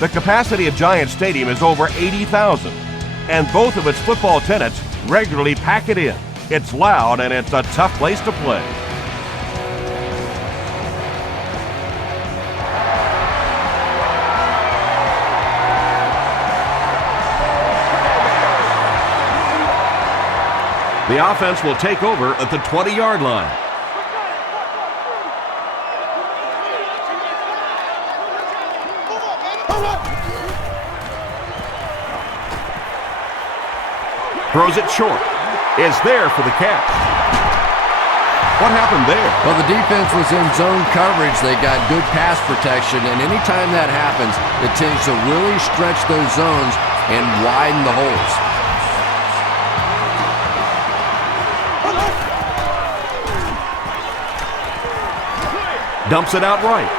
The capacity of Giant Stadium is over 80,000, and both of its football tenants regularly pack it in. It's loud and it's a tough place to play. The offense will take over at the 20-yard line. Throws it short. Is there for the catch. What happened there? Well, the defense was in zone coverage. They got good pass protection, and anytime that happens, it tends to really stretch those zones and widen the holes. Dumps it out right.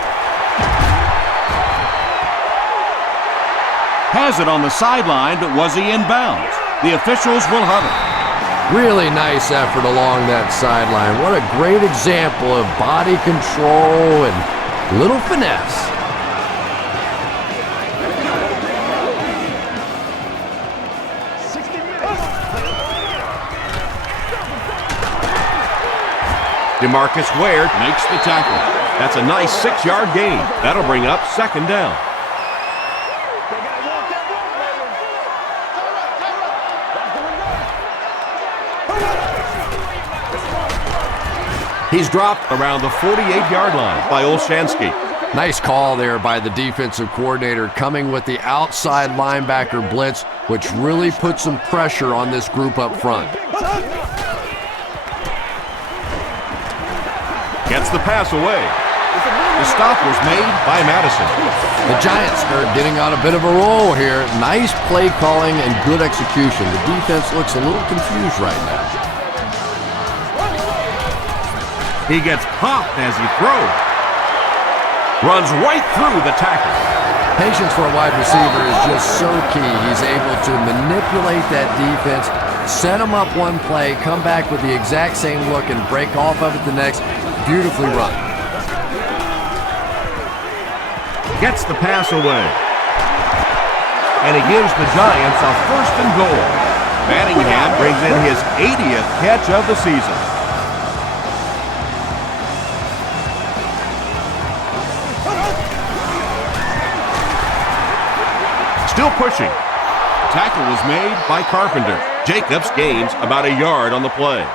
Has it on the sideline, but was he in bounds? The officials will huddle. Really nice effort along that sideline. What a great example of body control and little finesse. DeMarcus Ware makes the tackle. That's a nice 6-yard gain. That'll bring up second down. He's dropped around the 48-yard line by Olshansky. Nice call there by the defensive coordinator, coming with the outside linebacker blitz, which really put some pressure on this group up front. Gets the pass away. The stop was made by Madison. The Giants are getting on a bit of a roll here. Nice play calling and good execution. The defense looks a little confused right now. He gets popped as he throws. Runs right through the tackle. Patience for a wide receiver is just so key. He's able to manipulate that defense, set them up one play, come back with the exact same look, and break off of it the next. Beautifully run. Gets the pass away. And he gives the Giants a 1st and goal. Manningham brings in his 80th catch of the season. Still pushing. Tackle was made by Carpenter. Jacobs gains about a yard on the play.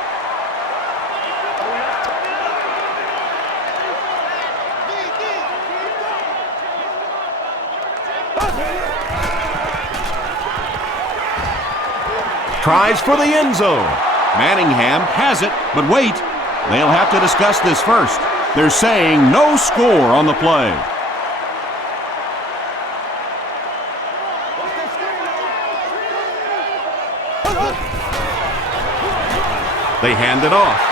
Tries for the end zone. Manningham has it, but wait. They'll have to discuss this first. They're saying no score on the play. They hand it off.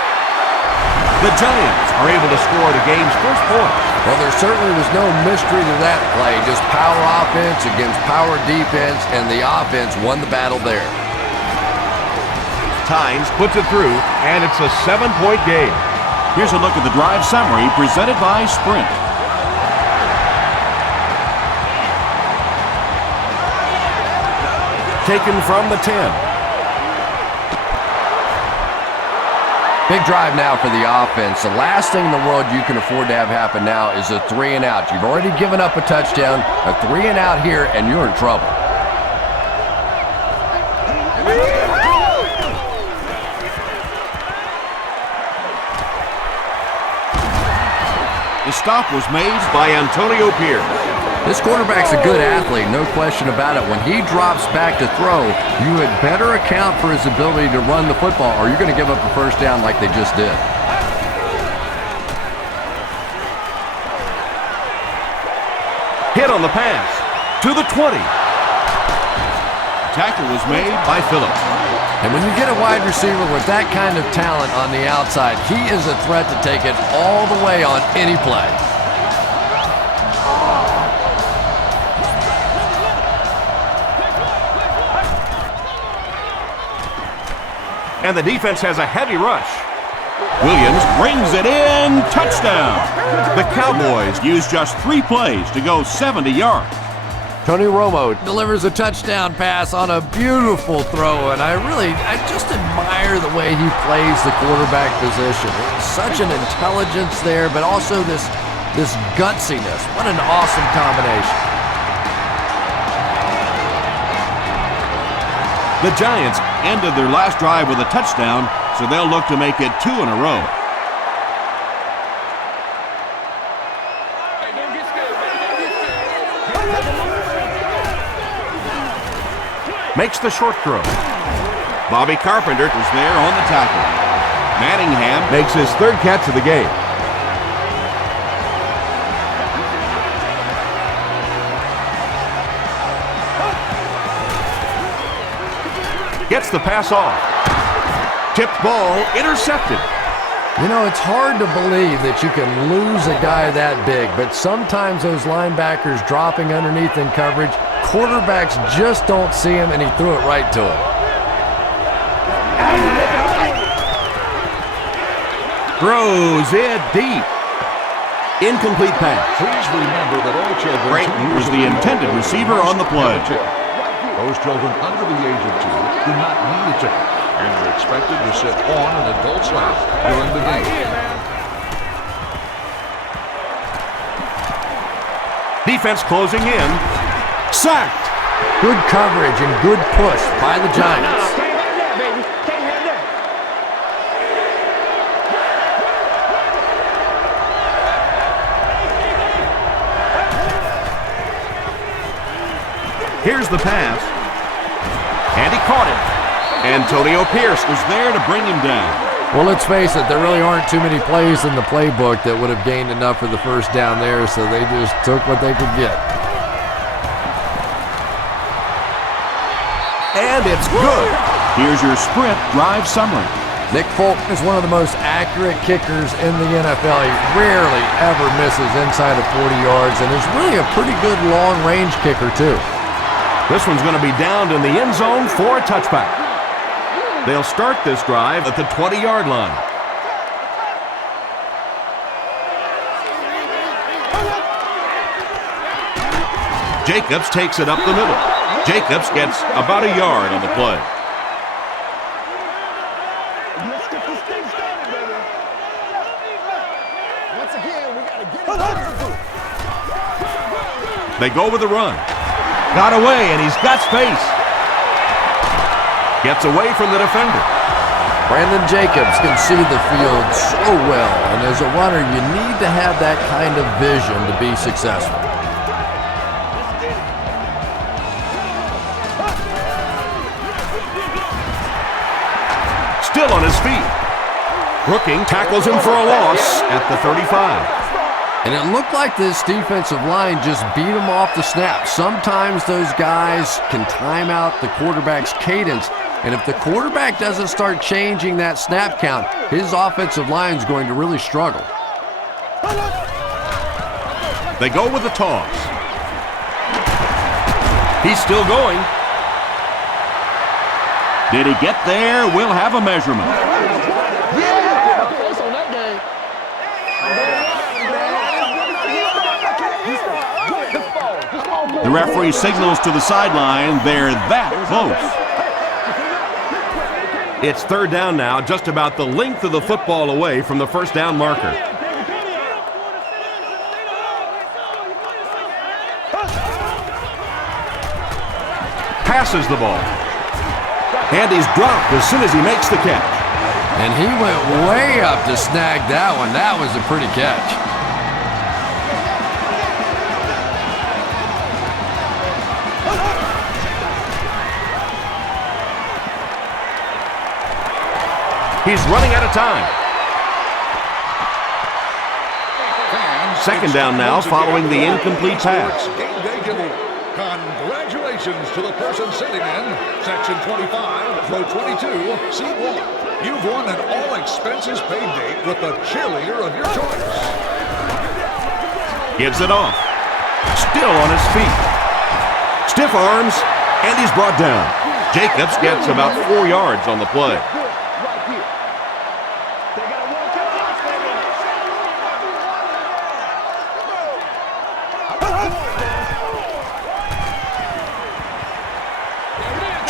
The Giants are able to score the game's first point. Well, there certainly was no mystery to that play. Just power offense against power defense, and the offense won the battle there. Tynes puts it through, and it's a 7-point game. Here's a look at the drive summary presented by Sprint. Taken from the 10. Big drive now for the offense. The last thing in the world you can afford to have happen now is a 3-and-out. You've already given up a touchdown, a 3-and-out here, and you're in trouble. The stop was made by Antonio Pierce. This quarterback's a good athlete, no question about it. When he drops back to throw, you had better account for his ability to run the football, or you're going to give up a first down like they just did. Hit on the pass to the 20. Tackle was made by Phillips. And when you get a wide receiver with that kind of talent on the outside, he is a threat to take it all the way on any play. And the defense has a heavy rush. Williams brings it in. Touchdown. The Cowboys used just 3 plays to go 70 yards. Tony Romo delivers a touchdown pass on a beautiful throw, and I just admire the way he plays the quarterback position. Such an intelligence there, but also this gutsiness. What an awesome combination. The Giants ended their last drive with a touchdown, so they'll look to make it 2 in a row. Makes the short throw. Bobby Carpenter was there on the tackle. Manningham makes his 3rd catch of the game. Gets the pass off. Tipped ball intercepted. You know, it's hard to believe that you can lose a guy that big, but sometimes those linebackers dropping underneath in coverage, quarterbacks just don't see him, and he threw it right to him. Throws it deep. Incomplete pass. Please remember that all children Brayton was the intended receiver on the play. Those children under the age of 2 do not need a ticket and are expected to sit on an adult's lap during the game. Defense closing in. Sacked. Good coverage and good push by the Giants. Here's the pass. And he caught it. Antonio Pierce was there to bring him down. Well, let's face it, there really aren't too many plays in the playbook that would have gained enough for the first down there, so they just took what they could get. And it's good. Here's your sprint drive summary. Nick Folk is one of the most accurate kickers in the NFL. He rarely ever misses inside of 40 yards, and is really a pretty good long-range kicker, too. This one's going to be downed in the end zone for a touchback. They'll start this drive at the 20-yard line. Jacobs takes it up the middle. Jacobs gets about a yard on the play. Let's get this thing started, baby. Once again, we got to get it. They go with the run. Got away, and he's got space. Gets away from the defender. Brandon Jacobs can see the field so well, and as a runner, you need to have that kind of vision to be successful. Still on his feet. Brooking tackles him for a loss at the 35. And it looked like this defensive line just beat him off the snap. Sometimes those guys can time out the quarterback's cadence, and if the quarterback doesn't start changing that snap count, his offensive line is going to really struggle. They go with the toss. He's still going. Did he get there? We'll have a measurement. Face on that game. The referee signals to the sideline. They're that close. It's 3rd down now, just about the length of the football away from the first down marker. Passes the ball. And he's dropped as soon as he makes the catch. And he went way up to snag that one. That was a pretty catch. He's running out of time. 2nd down now following the incomplete pass. Game day giveaway. Congratulations to the person sitting in Section 25, row 22, seat 1. You've won an all-expenses paid date with the cheerleader of your choice. Gives it off. Still on his feet. Stiff arms, and he's brought down. Jacobs gets about 4 yards on the play.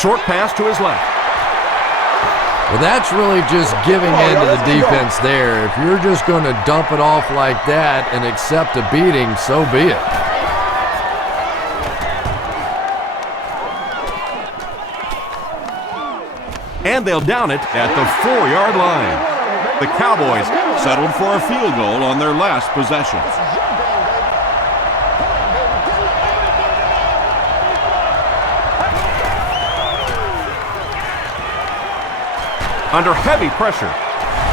short pass to his left. Well, that's really just giving in to the defense there. If you're just going to dump it off like that and accept a beating, so be it. And they'll down it at the 4-yard line. The Cowboys settled for a field goal on their last possession. Under heavy pressure,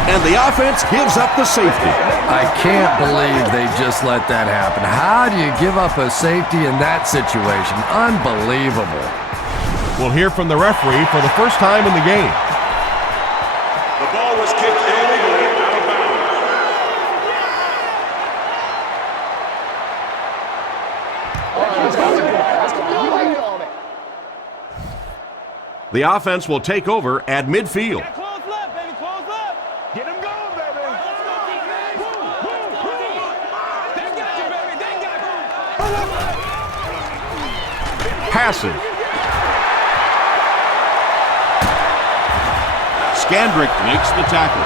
and the offense gives up the safety. I can't believe they just let that happen. How do you give up a safety in that situation? Unbelievable. We'll hear from the referee for the first time in the game. The ball was kicked illegally out of bounds. The offense will take over at midfield. Get him going, baby. Passive. Scandrick makes the tackle.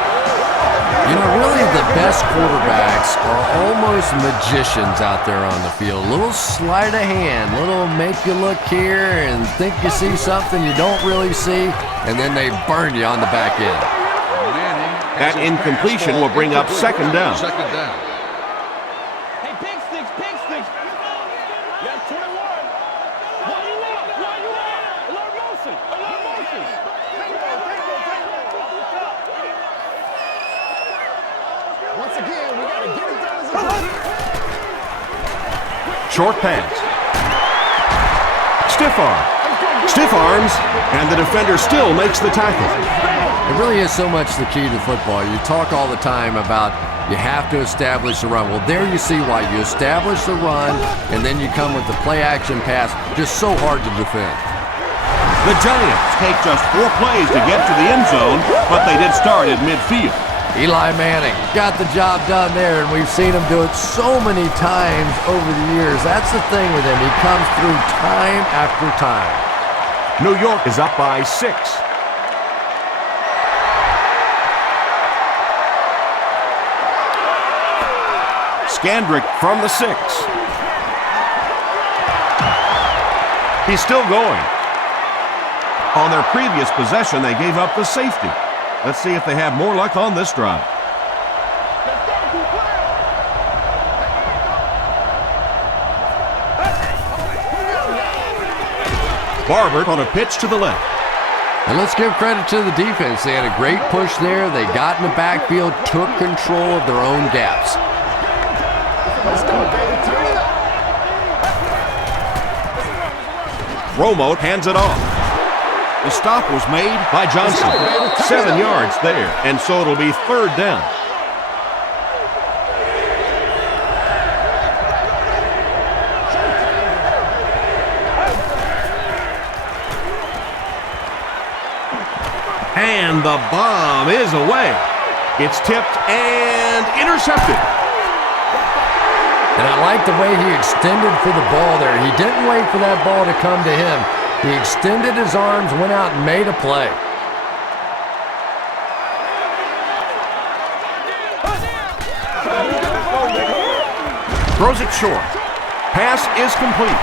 You know, really the best quarterbacks are almost magicians out there on the field. A little sleight of hand, little make you look here and think you see something you don't really see, and then they burn you on the back end. That incompletion will bring up second down. Second down. Hey, pig sticks, pig sticks. That's 21. What you want? What you want? Alert motion. Alert motion. Once again, we got to get it done as a Short pass. Stiff arm. Stiff arms, and the defender still makes the tackle. It really is so much the key to football. You talk all the time about you have to establish the run. Well, there you see why. You establish the run, and then you come with the play-action pass. Just so hard to defend. The Giants take just 4 plays to get to the end zone, but they did start at midfield. Eli Manning got the job done there, and we've seen him do it so many times over the years. That's the thing with him. He comes through time after time. New York is up by 6. Scandrick from the 6. He's still going. On their previous possession, they gave up the safety. Let's see if they have more luck on this drive. Barber on a pitch to the left. And let's give credit to the defense. They had a great push there. They got in the backfield, took control of their own gaps. Romo hands it off. The stop was made by Johnson. 7 yards there, and so it'll be third down. And the bomb is away. It's tipped and intercepted. And I like the way he extended for the ball there. He didn't wait for that ball to come to him. He extended his arms, went out and made a play. Throws it short. Pass is complete.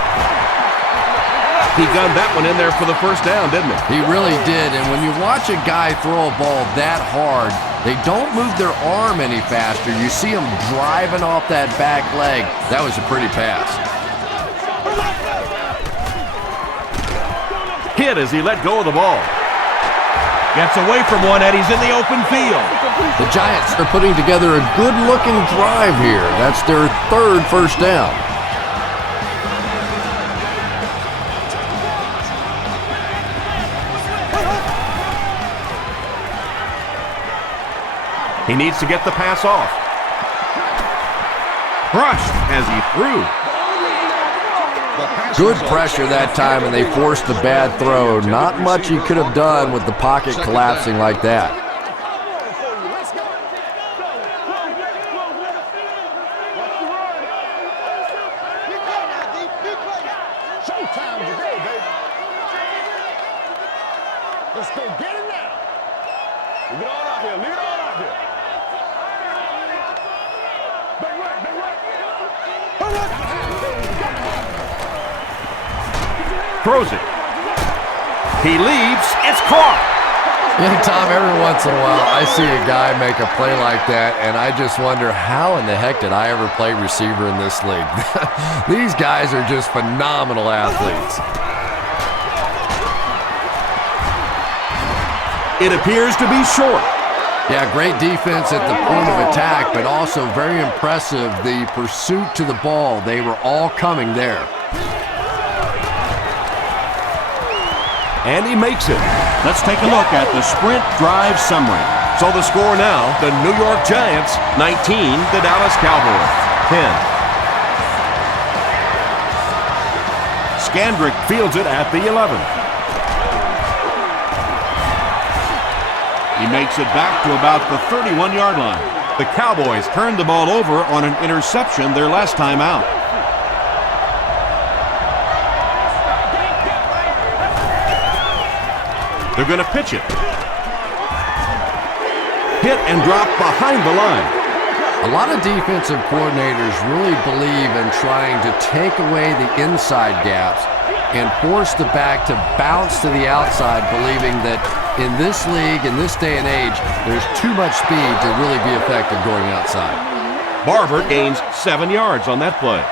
He gunned that one in there for the first down, didn't he? He really did. And when you watch a guy throw a ball that hard, they don't move their arm any faster. You see him driving off that back leg. That was a pretty pass. Hit as he let go of the ball. Gets away from one, and he's in the open field. The Giants are putting together a good-looking drive here. That's their third first down. He needs to get the pass off. Crushed as he threw. Good pressure that time, and they forced the bad throw. Not much he could have done with the pocket collapsing like that. Throws it. He leaps. It's caught. Yeah, Tom, every once in a while, I see a guy make a play like that, and I just wonder, how in the heck did I ever play receiver in this league? These guys are just phenomenal athletes. It appears to be short. Yeah, great defense at the point of attack, but also very impressive, the pursuit to the ball. They were all coming there. And he makes it. Let's take a look at the sprint drive summary. So the score now, the New York Giants 19, the Dallas Cowboys 10. Scandrick fields it at the 11. He makes it back to about the 31-yard line. The Cowboys Turned the ball over on an interception their last time out. They're going to pitch it. Hit and drop behind the line. A lot of defensive coordinators really believe in trying to take away the inside gaps and force the back to bounce to the outside, believing that in this league, in this day and age, there's too much speed to really be effective going outside. Barber gains 7 yards on that play.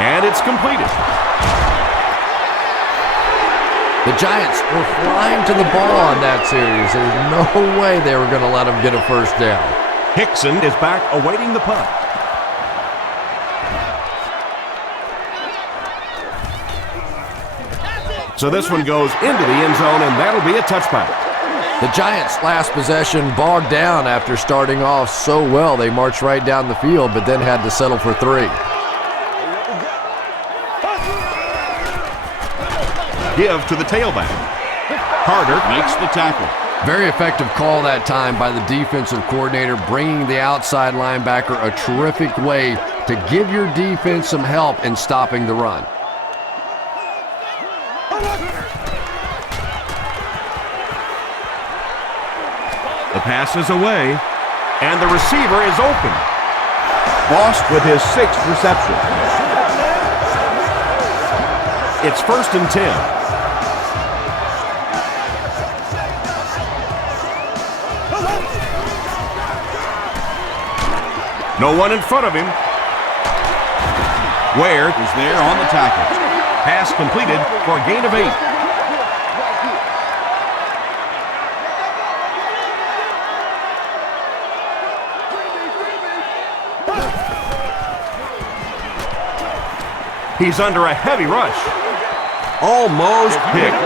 And it's completed. The Giants were flying to the ball on that series. There's no way they were going to let them get a first down. Hickson is back awaiting the punt. So this one goes into the end zone, and that'll be a touchback. The Giants' last possession bogged down after starting off so well. They marched right down the field, but then had to settle for 3. Give to the tailback. Carter makes the tackle. Very effective call that time by the defensive coordinator, bringing the outside linebacker a terrific way to give your defense some help in stopping the run. The pass is away, and the receiver is open. Lost with his 6th reception. It's 1st and 10. No one in front of him. Ware is there on the tackle. Pass completed for a gain of 8. He's under a heavy rush. Almost picked.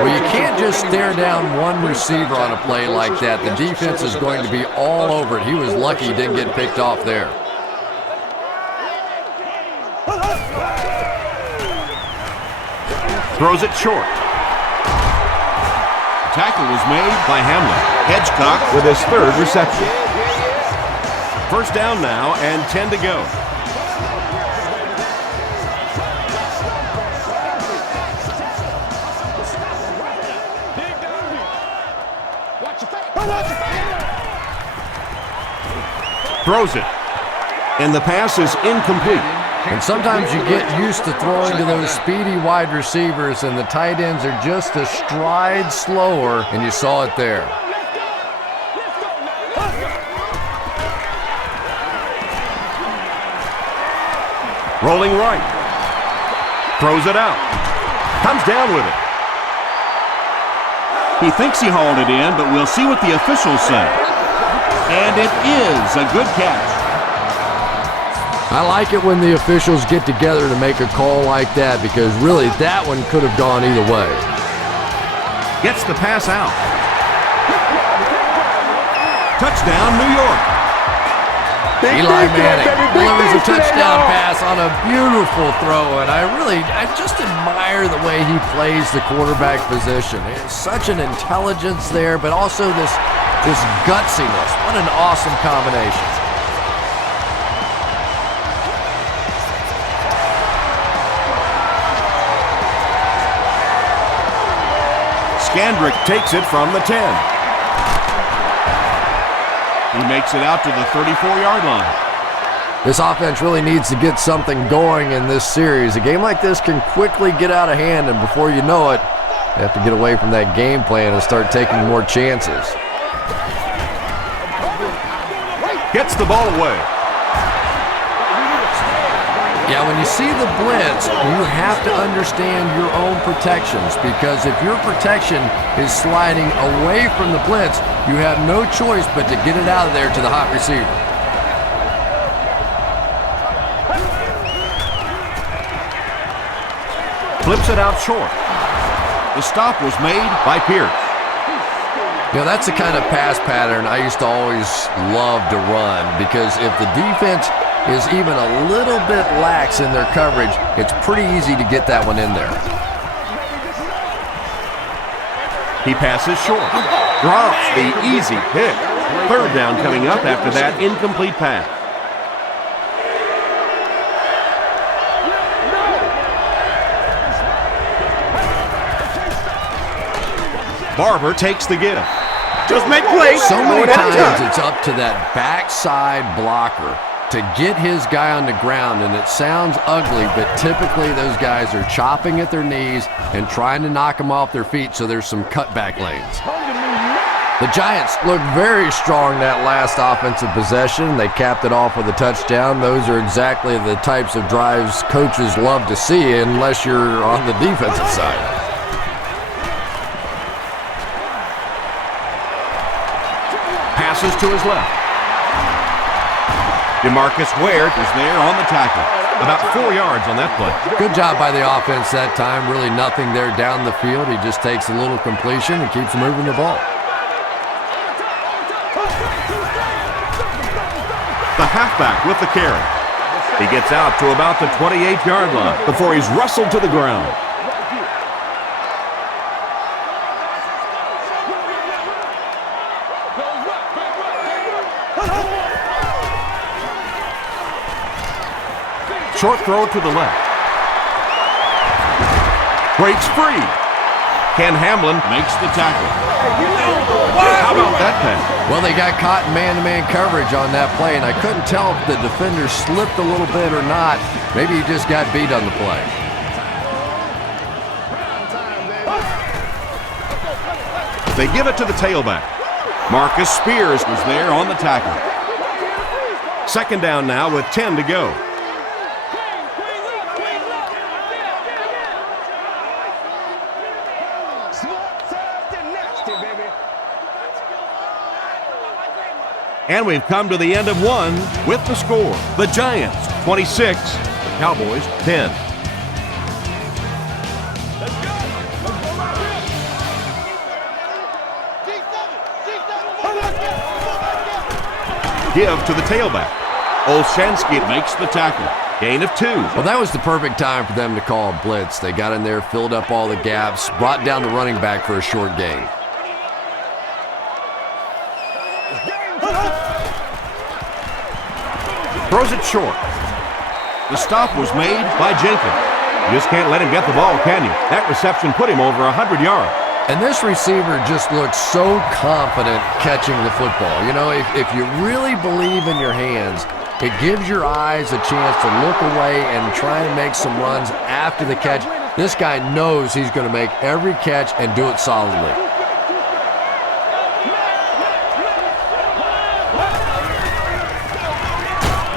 Well, you can't just stare down one receiver on a play like that. The defense is going to be all over it. He was lucky he didn't get picked off there. Throws it short. Tackle was made By Hamlin. Hedgecock With his 3rd reception. First down now and 10 to go. Throws it. And the pass is incomplete. And sometimes you get used to throwing to those speedy wide receivers, and the tight ends are just a stride slower, and you saw it there. Rolling right. Throws it out. Comes down with it. He thinks he hauled it in, but we'll see what the officials say. And it is a good catch. I like it when the officials get together to make a call like that, because really that one could have gone either way. Gets the pass out. Touchdown, New York. Eli Manning delivers a touchdown pass on a beautiful throw, and I just admire the way he plays the quarterback position. It's such an intelligence there, but also this gutsiness. What an awesome combination. Scandrick takes it from the 10. He makes it out to the 34-yard line. This offense really needs to get something going in this series. A game like this can quickly get out of hand, and before you know it, you have to get away from that game plan and start taking more chances. Gets the ball away. Yeah, when you see the blitz, you have to understand your own protections, because if your protection is sliding away from the blitz, you have no choice but to get it out of there to the hot receiver. Flips it out short. The stop was made by Pierce. You know, that's the kind of pass pattern I used to always love to run, because if the defense is even a little bit lax in their coverage, it's pretty easy to get that one in there. He passes short. Drops the easy pick. Third down coming up after that incomplete pass. Barber takes the give. Just make plays. So many times it's up to that backside blocker to get his guy on the ground, and it sounds ugly, but typically those guys are chopping at their knees and trying to knock them off their feet, so there's some cutback lanes. The Giants looked very strong that last offensive possession. They capped it off with a touchdown. Those are exactly the types of drives coaches love to see, unless you're on the defensive side. Passes to his left. DeMarcus Ware is there on the tackle. About 4 yards on that play. Good job by the offense that time. Really nothing there down the field. He just takes a little completion and keeps moving the ball. The halfback with the carry. He gets out to about the 28-yard line before he's wrestled to the ground. Short throw to the left. Breaks free. Ken Hamlin Makes the tackle. How about that pass? Well, they got caught in man-to-man coverage on that play, and I couldn't tell if the defender slipped a little bit or not. Maybe he just got beat on the play. They give it to the tailback. Marcus Spears was there on the tackle. Second down now with 10 to go. And we've come to the end of one with the score. The Giants 26, the Cowboys 10. Give to the tailback. Olshansky makes the tackle. Gain of 2. Well, that was the perfect time for them to call a blitz. They got in there, filled up all the gaps, brought down the running back for a short gain. Throws it short. The stop was made by Jenkins. You just can't let him get the ball, can you? That reception put him over 100 yards. And this receiver just looks so confident catching the football. You know, if you really believe in your hands, it gives your eyes a chance to look away and try and make some runs after the catch. This guy knows he's going to make every catch and do it solidly.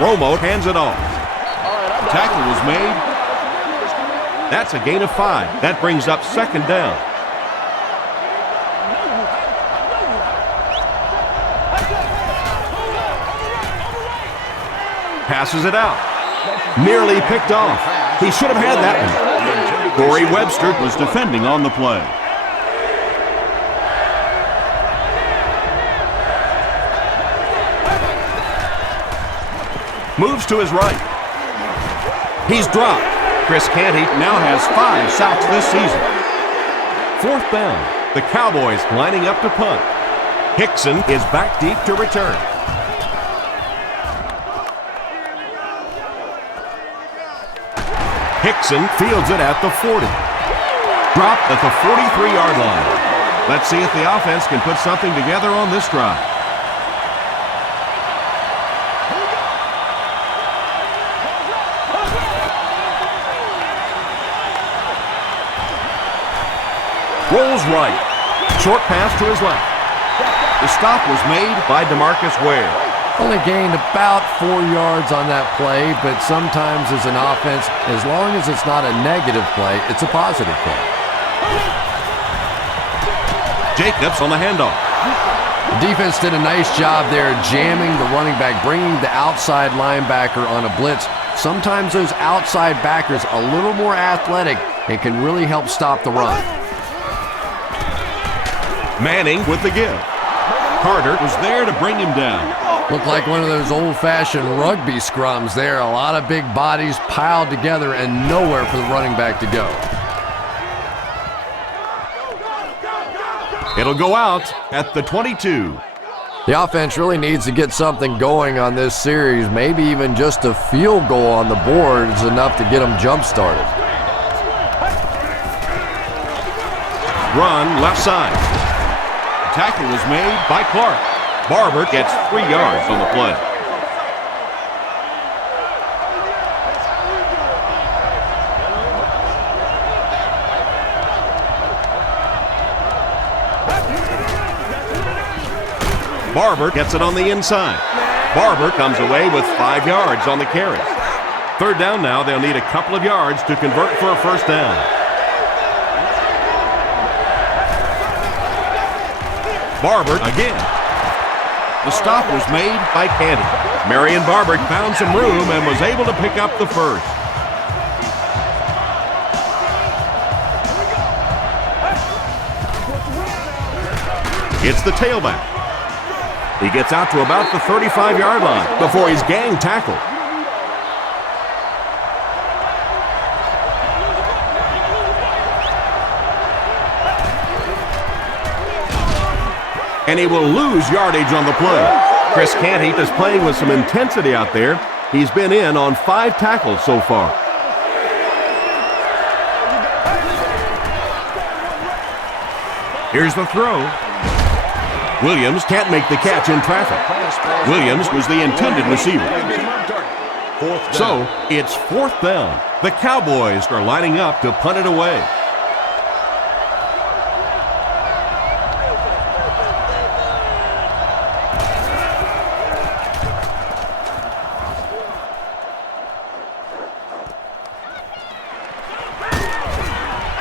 Romo hands it off. Tackle was made. That's a gain of 5. That brings up second down. Passes it out. Nearly picked off. He should have had that one. Corey Webster was defending on the play. Moves to his right. He's dropped. Chris Canty now has 5 sacks this season. Fourth down. The Cowboys lining up to punt. Hickson is back deep to return. Hickson fields it at the 40. Dropped at the 43-yard line. Let's see if the offense can put something together on this drive. Rolls right. Short pass to his left. The stop was made by DeMarcus Ware. Only gained about 4 yards on that play, but sometimes as an offense, as long as it's not a negative play, it's a positive play. Jacobs on the handoff. The defense did a nice job there jamming the running back, bringing the outside linebacker on a blitz. Sometimes those outside backers a little more athletic and can really help stop the run. Manning with the give. Carter was there to bring him down. Looked like one of those old-fashioned rugby scrums there. A lot of big bodies piled together and nowhere for the running back to go. It'll go out at the 22. The offense really needs to get something going on this series. Maybe even just a field goal on the board is enough to get them jump-started. Run left side. The tackle was made by Clark. Barber gets 3 yards on the play. Barber gets it on the inside. Barber comes away with 5 yards on the carry. Third down now. They'll need a couple of yards to convert for a first down. Barber again. The stop was made by Canty. Marion Barber found some room and was able to pick up the first. It's the tailback. He gets out to about the 35-yard line before he's gang tackled. And he will lose yardage on the play. Chris Canty is playing with some intensity out there. He's been in on 5 tackles so far. Here's the throw. Williams can't make the catch in traffic. Williams was the intended receiver. So it's fourth down. The Cowboys are lining up to punt it away.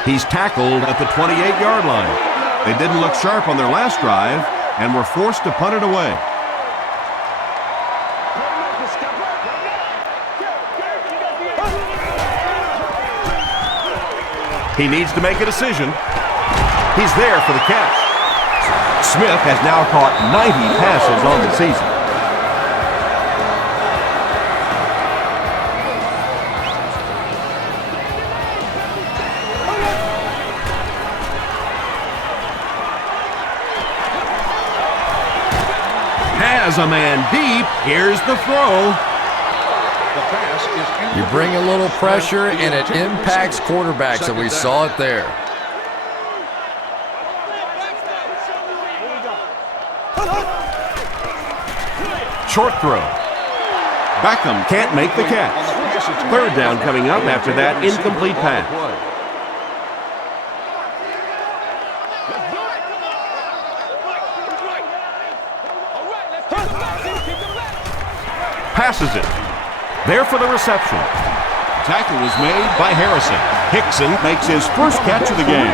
He's tackled at the 28-yard line. They didn't look sharp on their last drive and were forced to punt it away. He needs to make a decision. He's there for the catch. Smith has now caught 90 passes on the season. Has a man deep. Here's the throw. You bring a little pressure and it impacts quarterbacks, and we saw it there. Short throw. Beckham can't make the catch. Third down coming up after that incomplete pass. Passes it. There for the reception. Tackle was made by Harrison. Hickson makes his first catch of the game.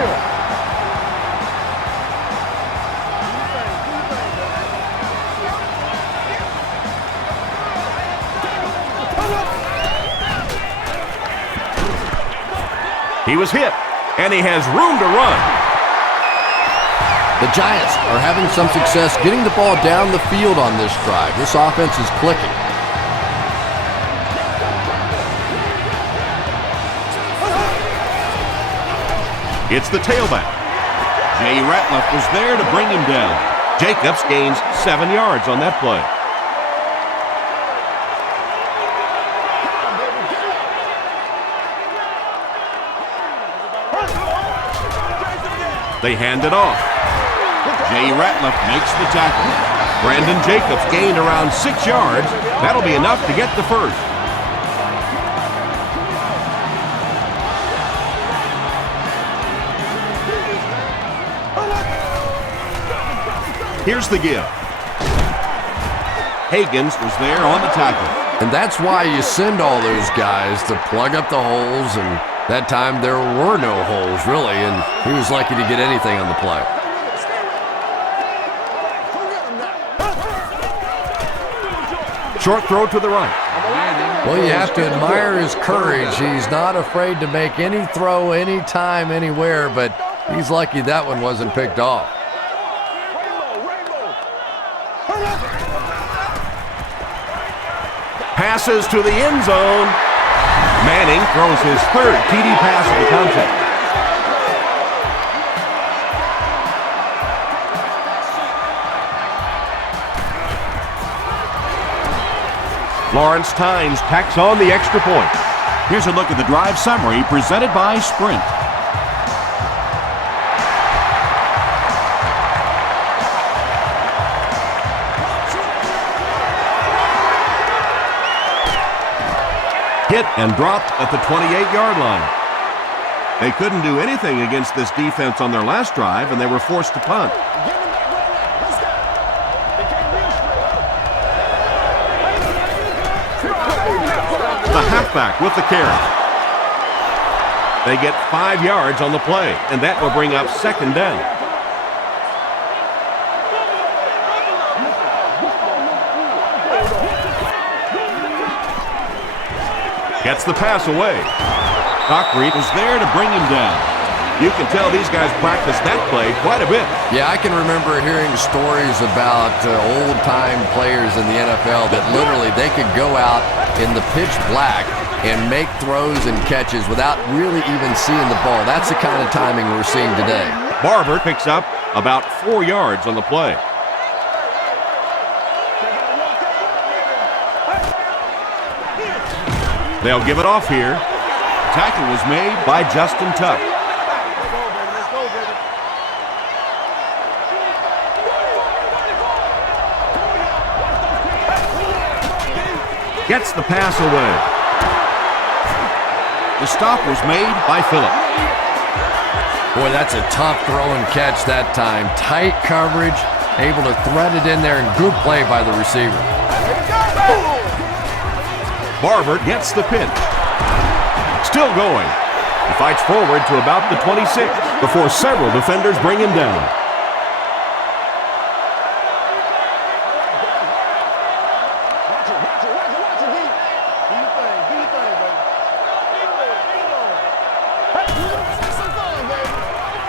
He was hit, and he has room to run. The Giants are having some success getting the ball down the field on this drive. This offense is clicking. It's the tailback. Jay Ratliff was there to bring him down. Jacobs gains 7 yards on that play. They hand it off. Jay Ratliff makes the tackle. Brandon Jacobs gained around 6 yards. That'll be enough to get the first. Here's the give. Higgins was there on the tackle. And that's why you send all those guys to plug up the holes, and that time there were no holes, really, and he was lucky to get anything on the play. Short throw to the right. Well, you have to admire his courage. He's not afraid to make any throw, anytime, anywhere, but he's lucky that one wasn't picked off. Passes to the end zone. Manning throws his third TD pass of the contest. Lawrence Tynes tacks on the extra point. Here's a look at the drive summary presented by Sprint. Hit and dropped at the 28-yard line. They couldn't do anything against this defense on their last drive, and they were forced to punt. The halfback with the carry. They get 5 yards on the play, and that will bring up second down. Gets the pass away. Dockery was there to bring him down. You can tell these guys practice that play quite a bit. Yeah, I can remember hearing stories about old-time players in the NFL that literally they could go out in the pitch black and make throws and catches without really even seeing the ball. That's the kind of timing we're seeing today. Barber picks up about 4 yards on the play. They'll give it off here. Tackle was made by Justin Tuck. Gets the pass away. The stop was made by Phillip. Boy, that's a tough throw and catch that time. Tight coverage, able to thread it in there, and good play by the receiver. Barber gets the pitch. Still going. He fights forward to about the 26 before several defenders bring him down.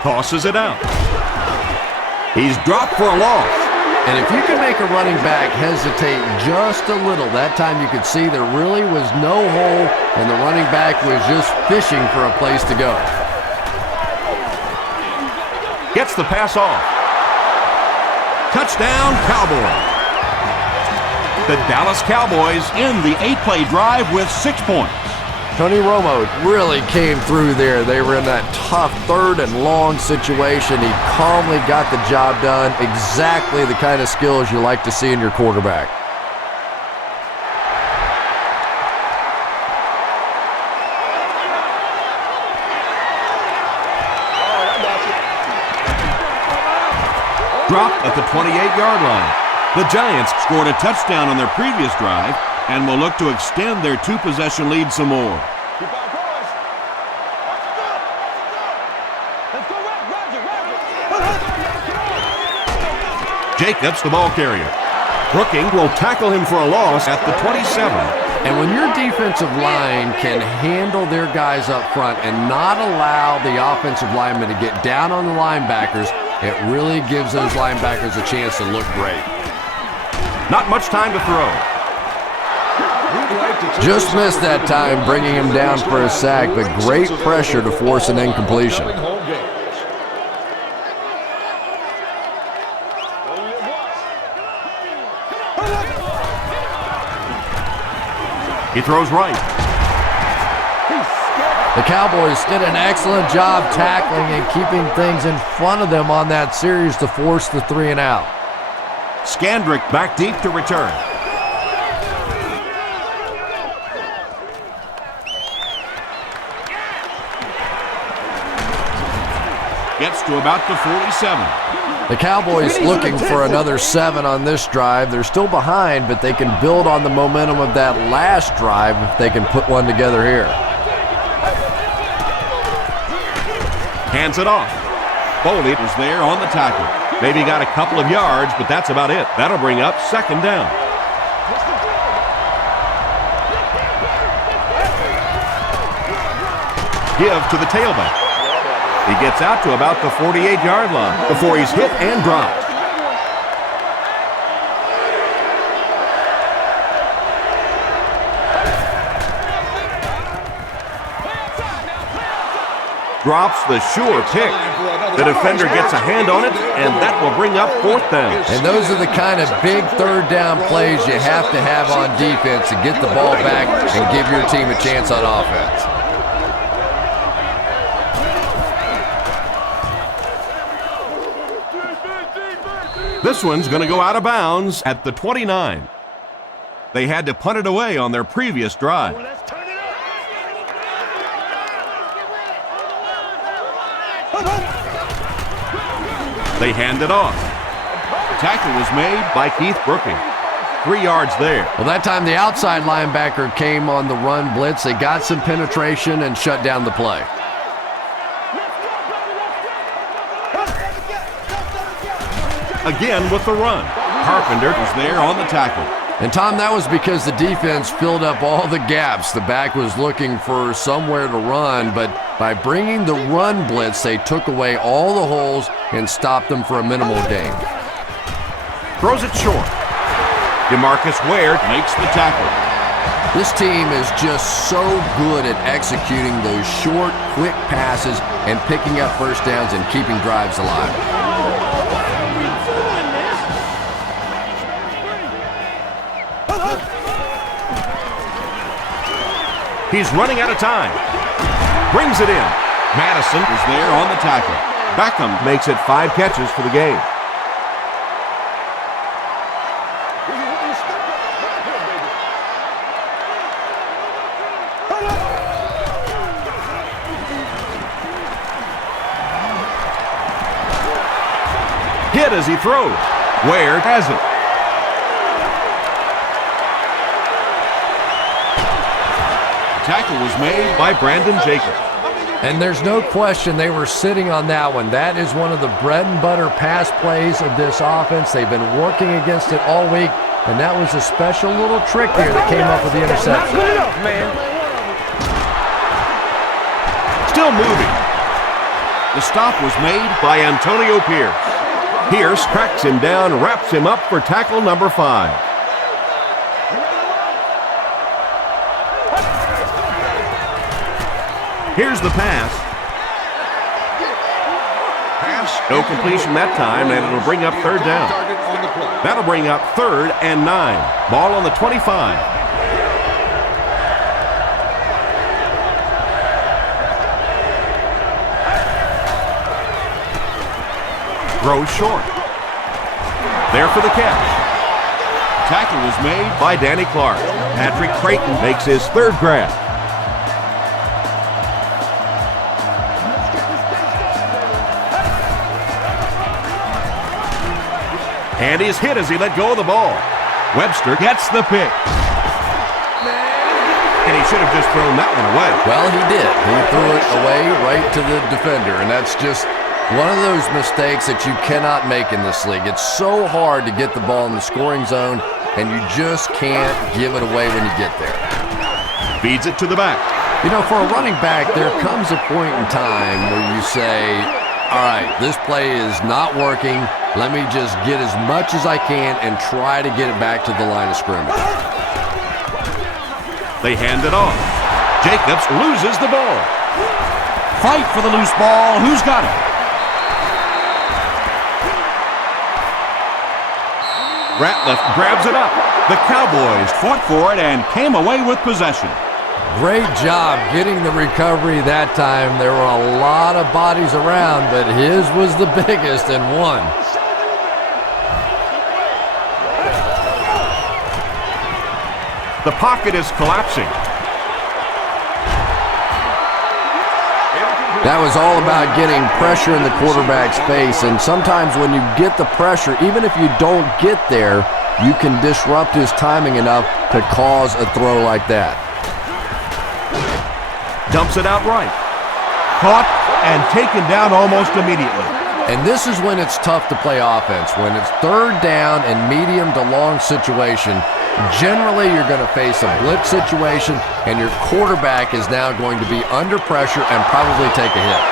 Tosses it out. He's dropped for a loss. And if you can make a running back hesitate just a little, that time you could see there really was no hole and the running back was just fishing for a place to go. Gets the pass off. Touchdown, Cowboys. The Dallas Cowboys end the 8-play drive with 6 points. Tony Romo really came through there. They were in that tough third and long situation. He calmly got the job done. Exactly the kind of skills you like to see in your quarterback. Dropped at the 28-yard line. The Giants scored a touchdown on their previous drive and will look to extend their 2-possession lead some more. Keep on going. Let's go, Roger. Jacobs, the ball carrier. Brooking will tackle him for a loss at the 27. And when your defensive line can handle their guys up front and not allow the offensive linemen to get down on the linebackers, it really gives those linebackers a chance to look great. Not much time to throw. Just missed that time, bringing him down for a sack, but great pressure to force an incompletion. He throws right. The Cowboys did an excellent job tackling and keeping things in front of them on that series to force the 3 and out. Scandrick back deep to return. Gets to about the 47. The Cowboys looking for another 7 on this drive. They're still behind, but they can build on the momentum of that last drive if they can put one together here. Hands it off. Foley was there on the tackle. Maybe got a couple of yards, but that's about it. That'll bring up 2nd down. Give to the tailback. He gets out to about the 48-yard line before he's hit and dropped. Drops the sure pick. The defender gets a hand on it, and that will bring up 4th down. And those are the kind of big 3rd down plays you have to have on defense to get the ball back and give your team a chance on offense. This one's going to go out of bounds at the 29. They had to punt it away on their previous drive. They hand it off. Tackle was made by Keith Brooking. 3 yards there. Well, that time the outside linebacker came on the run blitz. They got some penetration and shut down the play. Again with the run. Carpenter was there on the tackle. And, Tom, that was because the defense filled up all the gaps. The back was looking for somewhere to run, but by bringing the run blitz, they took away all the holes and stopped them for a minimal gain. Throws it short. DeMarcus Ware makes the tackle. This team is just so good at executing those short, quick passes and picking up first downs and keeping drives alive. He's running out of time. Brings it in. Madison is there on the tackle. Beckham makes it 5 catches for the game. Hit as he throws. Ware has it. Tackle was made by Brandon Jacobs. And there's no question they were sitting on that one. That is one of the bread and butter pass plays of this offense. They've been working against it all week, and that was a special little trick here that came up with the interception. Good enough, man. Still moving. The stop was made by Antonio Pierce. Pierce tracks him down, wraps him up for tackle number 5. Here's the pass. No completion that time, and it'll bring up 3rd down. That'll bring up 3rd and 9. Ball on the 25. Throws short. There for the catch. Tackle was made by Danny Clark. Patrick Creighton makes his 3rd grab. And he's hit as he let go of the ball. Webster gets the pick. And he should have just thrown that one away. Well, he did. He threw it away right to the defender, and that's just one of those mistakes that you cannot make in this league. It's so hard to get the ball in the scoring zone, and you just can't give it away when you get there. Feeds it to the back. You know, for a running back, there comes a point in time where you say, all right, this play is not working. Let me just get as much as I can and try to get it back to the line of scrimmage. They hand it off. Jacobs loses the ball. Fight for the loose ball. Who's got it? Ratliff grabs it up. The Cowboys fought for it and came away with possession. Great job getting the recovery that time. There were a lot of bodies around, but his was the biggest and won. The pocket is collapsing. That was all about getting pressure in the quarterback's face, and sometimes when you get the pressure, even if you don't get there, you can disrupt his timing enough to cause a throw like that. Dumps it out right. Caught and taken down almost immediately. And this is when it's tough to play offense. When it's third down and medium to long situation, generally you're going to face a blitz situation, and your quarterback is now going to be under pressure and probably take a hit.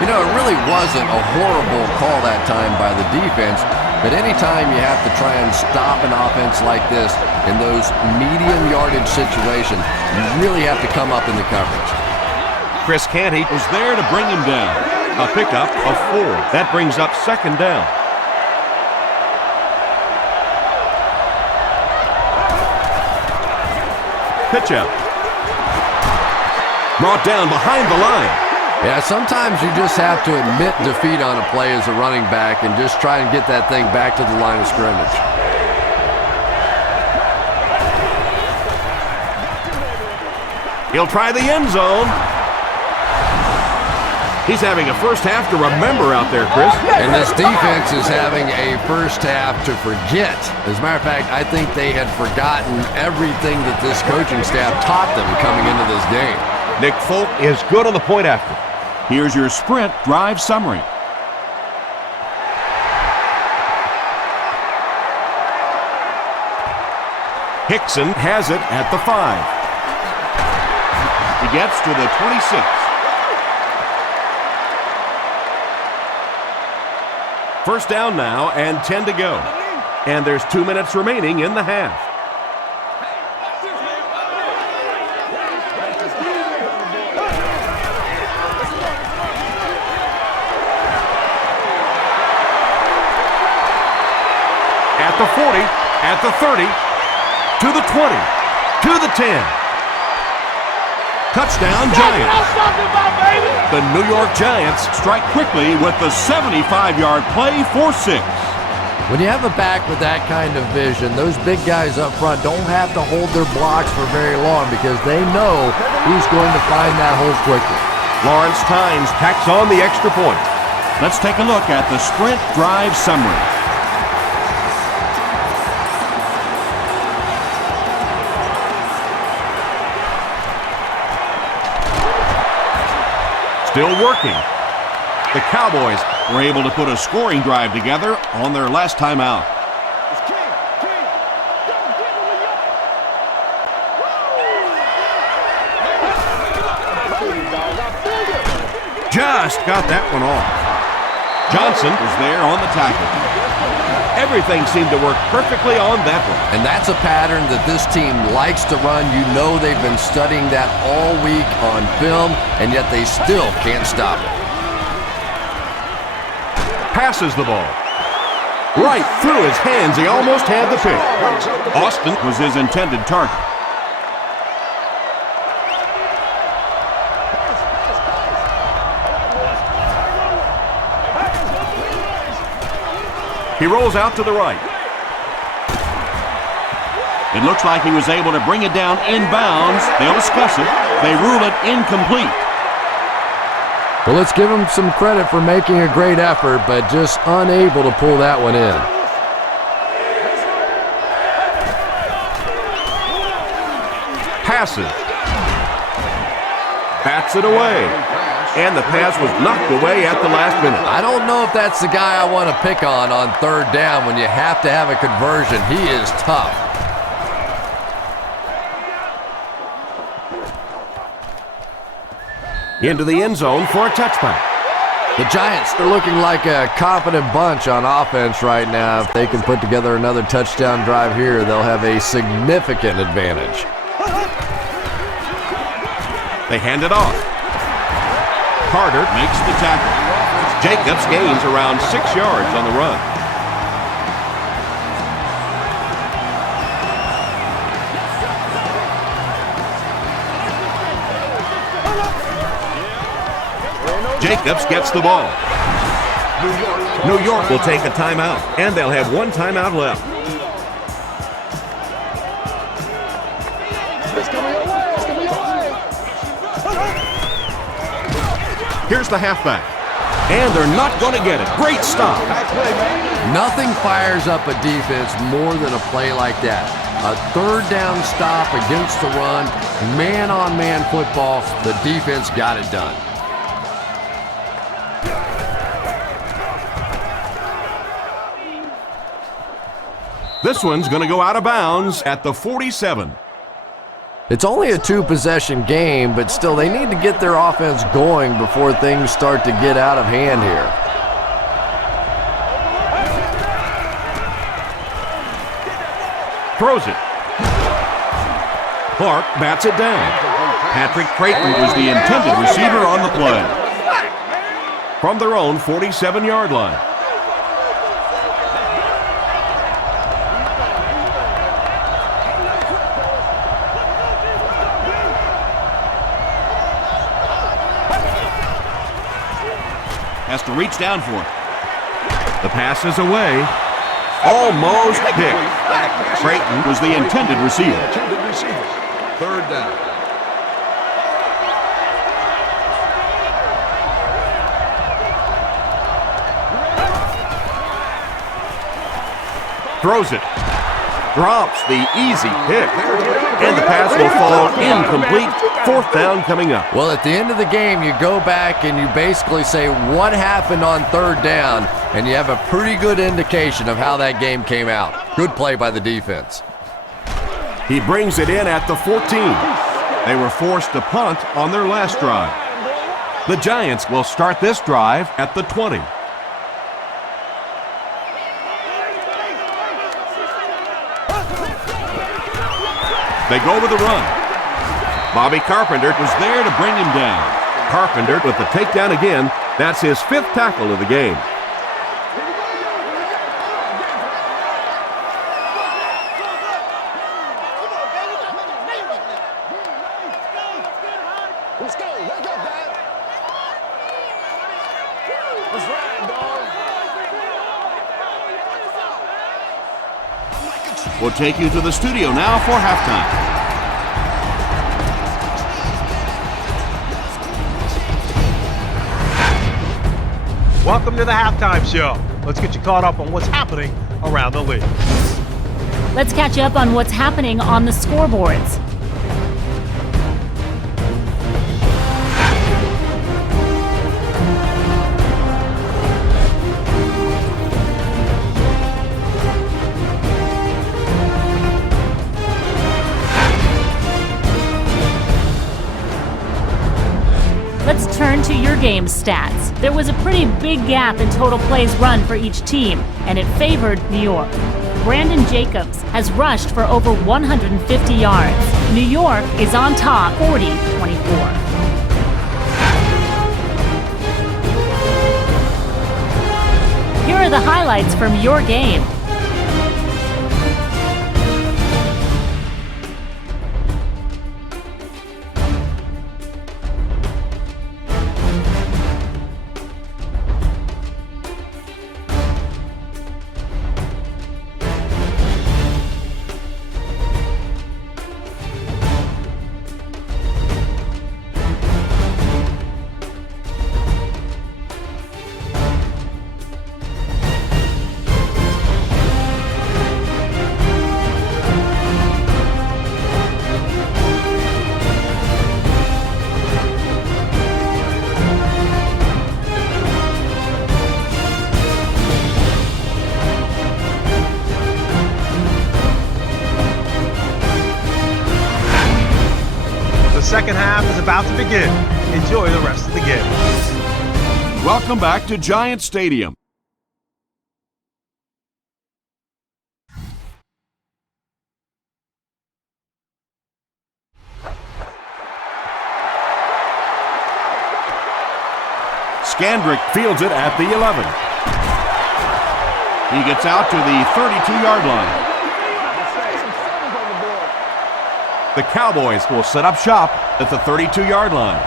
You know, it really wasn't a horrible call that time by the defense, but anytime you have to try and stop an offense like this in those medium yardage situations, you really have to come up in the coverage. Chris Canty was there to bring him down. A pickup of 4. That brings up second down. Pitch out. Brought down behind the line. Yeah, sometimes you just have to admit defeat on a play as a running back and just try and get that thing back to the line of scrimmage. He'll try the end zone. He's having a first half to remember out there, Chris. And this defense is having a first half to forget. As a matter of fact, I think they had forgotten everything that this coaching staff taught them coming into this game. Nick Folk is good on the point after. Here's your sprint drive summary. Hickson has it at the 5. He gets to the 26. First down now and 10 to go. And there's 2 minutes remaining in the half. At the 40, at the 30, to the 20, to the 10. Touchdown, Giants. The New York Giants strike quickly with the 75-yard play for 6. When you have a back with that kind of vision, those big guys up front don't have to hold their blocks for very long because they know he's going to find that hole quickly. Lawrence Tynes tacks on the extra point. Let's take a look at the sprint drive summary. Still working. The Cowboys were able to put a scoring drive together on their last time out. Just got that one off. Johnson was there on the tackle. Everything seemed to work perfectly on that one. And that's a pattern that this team likes to run. You know they've been studying that all week on film, and yet they still can't stop it. Passes the ball. Right through his hands. He almost had the pick. Austin was his intended target. He rolls out to the right. It looks like he was able to bring it down inbounds. They'll discuss it. They rule it incomplete. Well, let's give him some credit for making a great effort, but just unable to pull that one in. Passes. Bats it away. And the pass was knocked away at the last minute. I don't know if that's the guy I want to pick on third down when you have to have a conversion. He is tough. Into the end zone for a touchback. The Giants, they're looking like a confident bunch on offense right now. If they can put together another touchdown drive here, they'll have a significant advantage. They hand it off. Carter makes the tackle. Jacobs gains around 6 yards on the run. Jacobs gets the ball. New York will take a timeout, and they'll have one timeout left. Here's the halfback. And they're not going to get it. Great stop. Nothing fires up a defense more than a play like that. A third down stop against the run, man-on-man football. The defense got it done. This one's going to go out of bounds at the 47. It's only a two-possession game, but still they need to get their offense going before things start to get out of hand here. Throws it. Clark bats it down. Patrick Creighton was the intended receiver on the play. From their own 47-yard line. Has to reach down for it. The pass is away. Almost picked. Creighton was the intended receiver. Third down. Throws it. Drops the easy pick. And the pass will fall incomplete. Fourth down coming up. Well, at the end of the game, you go back and you basically say what happened on third down, and you have a pretty good indication of how that game came out. Good play by the defense. He brings it in at the 14. They were forced to punt on their last drive. The Giants will start this drive at the 20. They go with the run. Bobby Carpenter was there to bring him down. Carpenter with the takedown again. That's his fifth tackle of the game. We'll take you to the studio now for halftime. Welcome to the halftime show. Let's get you caught up on what's happening around the league. Let's catch you up on what's happening on the scoreboards. Let's turn to your game stats. There was a pretty big gap in total plays run for each team, and it favored New York. Brandon Jacobs has rushed for over 150 yards. New York is on top 40-24. Here are the highlights from your game. The second half is about to begin. Enjoy the rest of the game. Welcome back to Giant Stadium. Scandrick fields it at the 11. He gets out to the 32-yard line. The Cowboys will set up shop at the 32-yard line.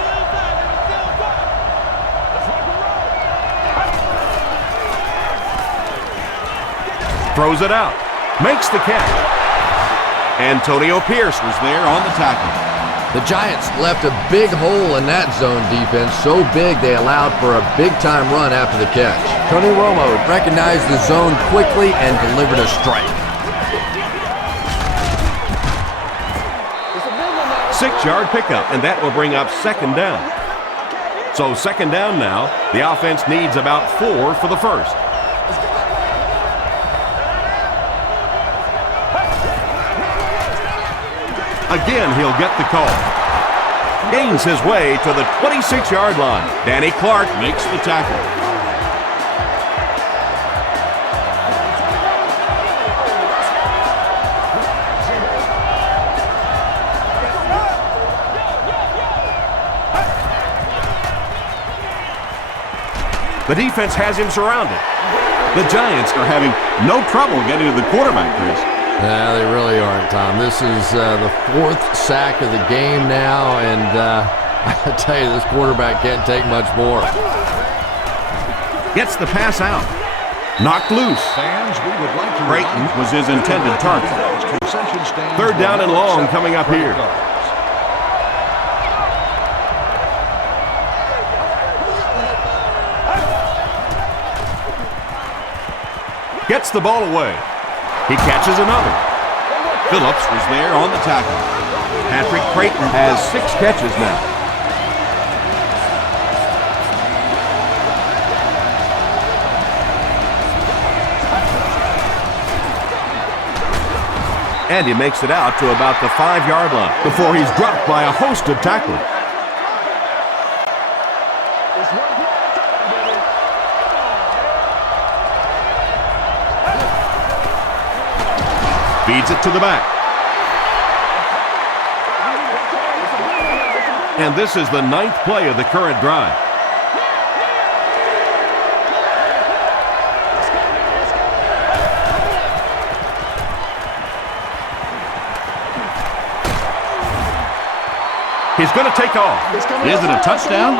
Throws it out. Makes the catch. Antonio Pierce was there on the tackle. The Giants left a big hole in that zone defense, so big they allowed for a big-time run after the catch. Tony Romo recognized the zone quickly and delivered a strike. 6-yard pickup, and that will bring up second down. So second down now. The offense needs about 4 for the first. Again, he'll get the call. Gains his way to the 26-yard line. Danny Clark makes the tackle. The defense has him surrounded. The Giants are having no trouble getting to the quarterback, Chris. Yeah, they really aren't, Tom. This is the 4th sack of the game now, and I tell you, this quarterback can't take much more. Gets the pass out. Knocked loose. Fans, we would like to Creighton was his intended target. Third down and long coming up here. Gets the ball away. He catches another. Phillips was there on the tackle. Patrick Creighton has 6 catches now. And he makes it out to about the 5-yard line before he's dropped by a host of tacklers. Feeds it to the back. And this is the 9th play of the current drive. He's going to take off. Is it a touchdown?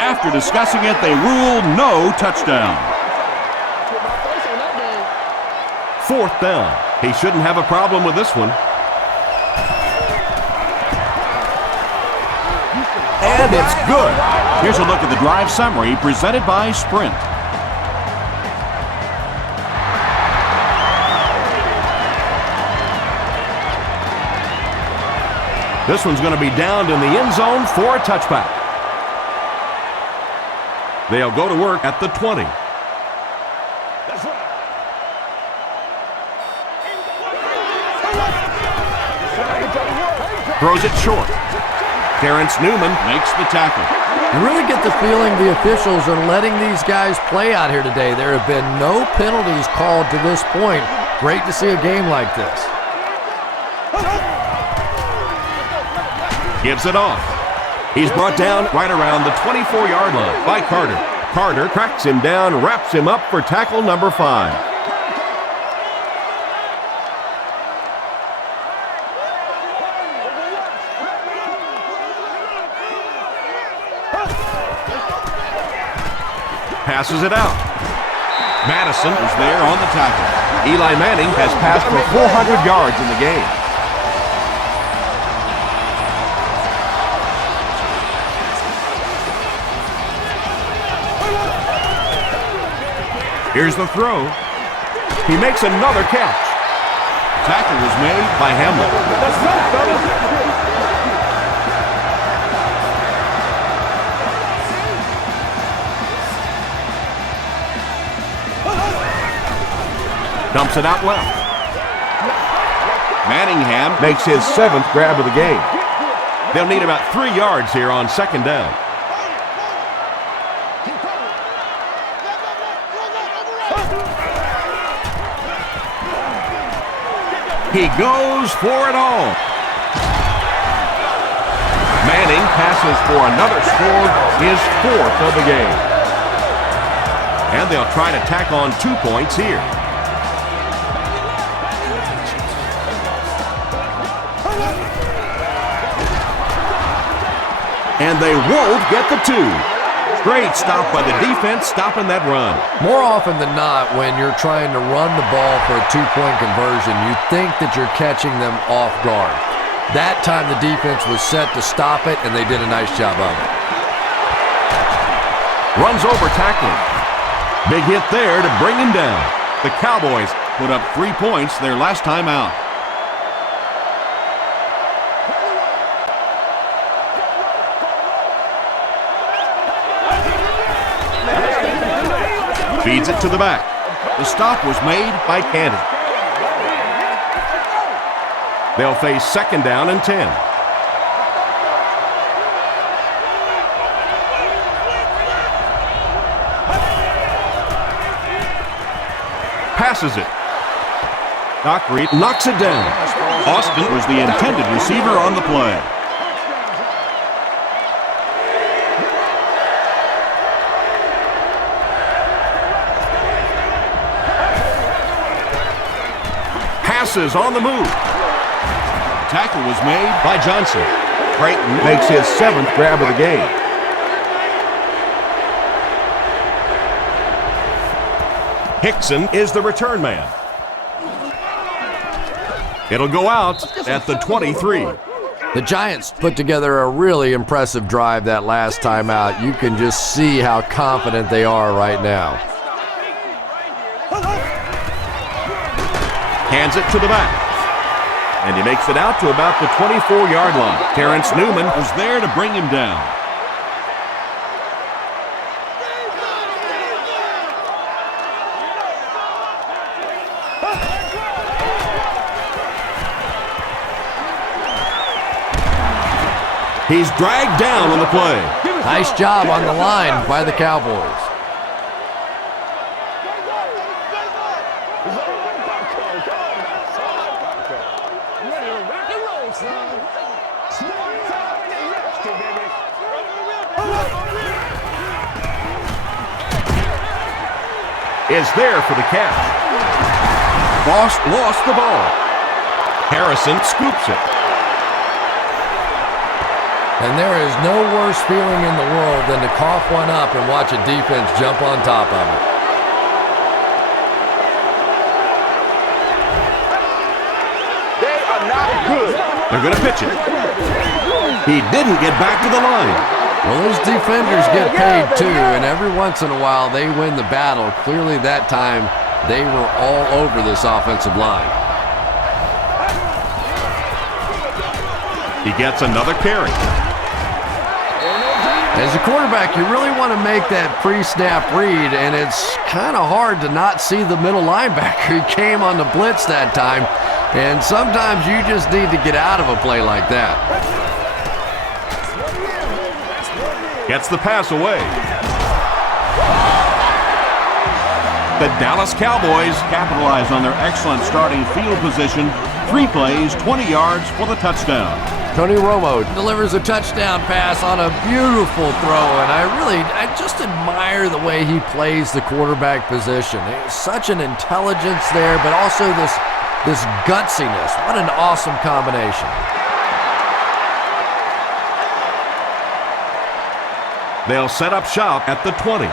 After discussing it, they rule no touchdown. 4th down. He shouldn't have a problem with this one. And it's good. Here's a look at the drive summary presented by Sprint. This one's going to be downed in the end zone for a touchback. They'll go to work at the 20. Throws it short. Terrence Newman makes the tackle. You really get the feeling the officials are letting these guys play out here today. There have been no penalties called to this point. Great to see a game like this. Gives it off. He's brought down right around the 24-yard line by Carter. Carter cracks him down, wraps him up for tackle number 5. Passes it out. Madison is there on the tackle. Eli Manning has passed for 400 yards in the game. Here's the throw. He makes another catch. Tackle was made by Hamlin. That's right, fellas. Dumps it out left. Manningham makes his 7th grab of the game. They'll need about 3 yards here on second down. He goes for it all. Manning passes for another score, his 4th of the game. And they'll try to tack on 2 points here. And they won't get the 2. Great stop by the defense, stopping that run. More often than not, when you're trying to run the ball for a two-point conversion, you think that you're catching them off guard. That time the defense was set to stop it, and they did a nice job of it. Runs over tackling. Big hit there to bring him down. The Cowboys put up 3 points their last time out. Feeds it to the back. The stop was made by Canty. They'll face 2nd down and 10. Passes it. Dockery knocks it down. Austin was the intended receiver on the play. Passes on the move. Tackle was made by Johnson. Creighton makes his 7th grab of the game. Hickson is the return man. It'll go out at the 23. The Giants put together a really impressive drive that last time out. You can just see how confident they are right now. Hands it to the back. And he makes it out to about the 24-yard line. Terrence Newman was there to bring him down. He's dragged down on the play. Nice job on the line by the Cowboys. Is there for the catch. Boss lost the ball. Harrison scoops it. And there is no worse feeling in the world than to cough one up and watch a defense jump on top of it. They are not good. They're going to pitch it. He didn't get back to the line. Well, those defenders get paid too, and every once in a while they win the battle. Clearly that time they were all over this offensive line. He gets another carry. As a quarterback, you really want to make that pre-snap read, and it's kind of hard to not see the middle linebacker. He came on the blitz that time, and sometimes you just need to get out of a play like that. Gets the pass away. The Dallas Cowboys capitalize on their excellent starting field position. 3 plays, 20 yards for the touchdown. Tony Romo delivers a touchdown pass on a beautiful throw, and I just admire the way he plays the quarterback position. There's such an intelligence there, but also this gutsiness. What an awesome combination. They'll set up shop at the 20.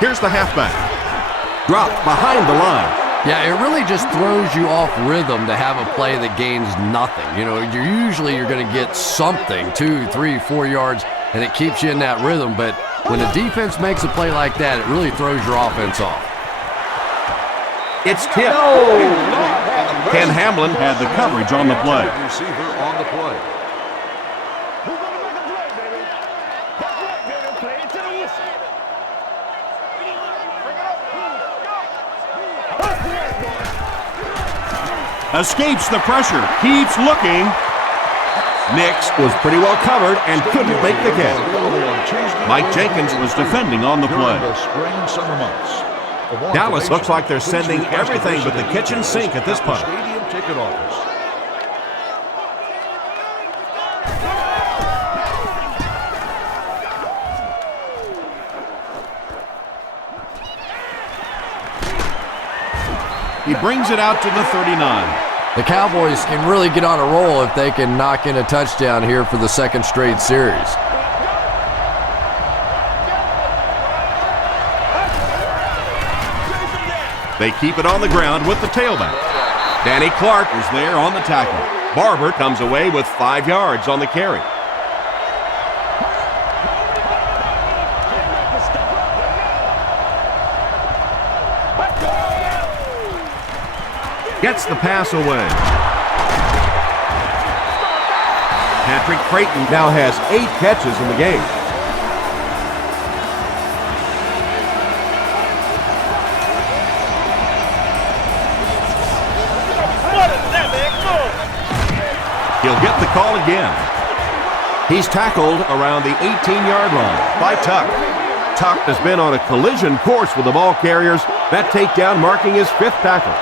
Here's the halfback. Drop behind the line. Yeah, it really just throws you off rhythm to have a play that gains nothing. You know, you're going to get something, 2, 3, 4 yards, and it keeps you in that rhythm. But when a defense makes a play like that, it really throws your offense off. It's tipped. Ken Hamlin had the coverage on the play. Receiver on the play. Escapes the pressure, keeps looking. Nix was pretty well covered and couldn't make the catch. Mike Jenkins was defending on the play. Dallas looks like they're sending everything but the kitchen sink at this point. Stadium ticket office. He brings it out to the 39. The Cowboys can really get on a roll if they can knock in a touchdown here for the second straight series. They keep it on the ground with the tailback. Danny Clark is there on the tackle. Barber comes away with 5 yards on the carry. Gets the pass away. Patrick Creighton now has 8 catches in the game. He'll get the call again. He's tackled around the 18-yard line by Tuck. Tuck has been on a collision course with the ball carriers. That takedown marking his 5th tackle.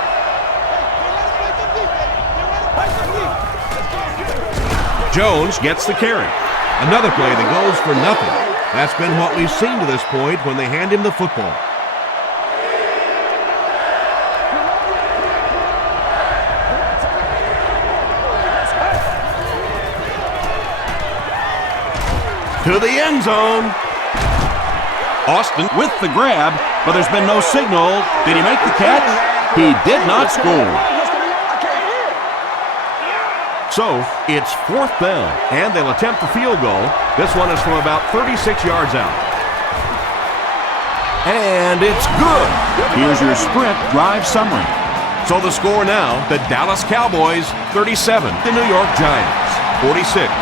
Jones gets the carry. Another play that goes for nothing. That's been what we've seen to this point when they hand him the football. To the end zone. Austin with the grab, but there's been no signal. Did he make the catch? He did not score. So it's 4th down, and they'll attempt the field goal. This one is from about 36 yards out. And it's good. Here's your sprint drive summary. So the score now, the Dallas Cowboys 37, the New York Giants 46.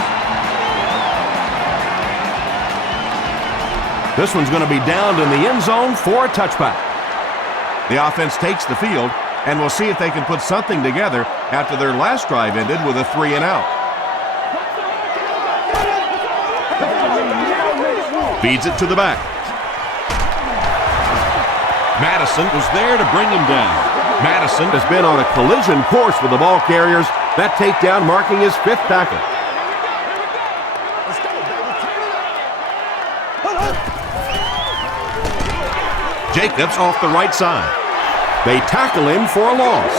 This one's going to be downed in the end zone for a touchback. The offense takes the field, and we'll see if they can put something together after their last drive ended with a 3-and-out. Feeds it to the back. Madison was there to bring him down. Madison has been on a collision course with the ball carriers. That takedown marking his 5th tackle. Jacobs off the right side. They tackle him for a loss.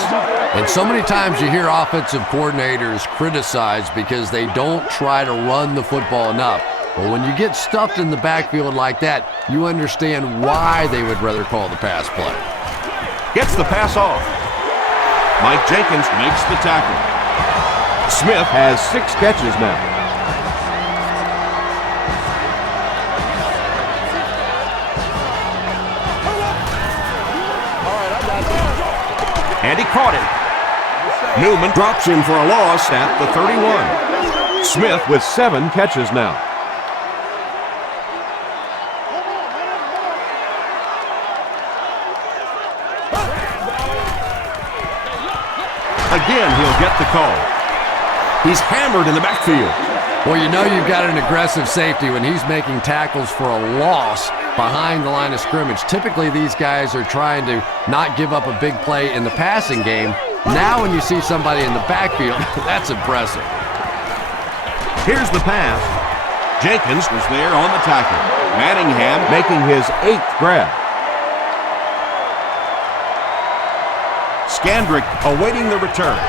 And so many times you hear offensive coordinators criticized because they don't try to run the football enough. But when you get stuffed in the backfield like that, you understand why they would rather call the pass play. Gets the pass off. Mike Jenkins makes the tackle. Smith has 6 catches now. And he caught it. Newman drops him for a loss at the 31. Smith with 7 catches now. Again, he'll get the call. He's hammered in the backfield. Well, you know you've got an aggressive safety when he's making tackles for a loss behind the line of scrimmage. Typically, these guys are trying to not give up a big play in the passing game. Now when you see somebody in the backfield, that's impressive. Here's the pass. Jenkins was there on the tackle. Manningham making his 8th grab. Scandrick awaiting the return.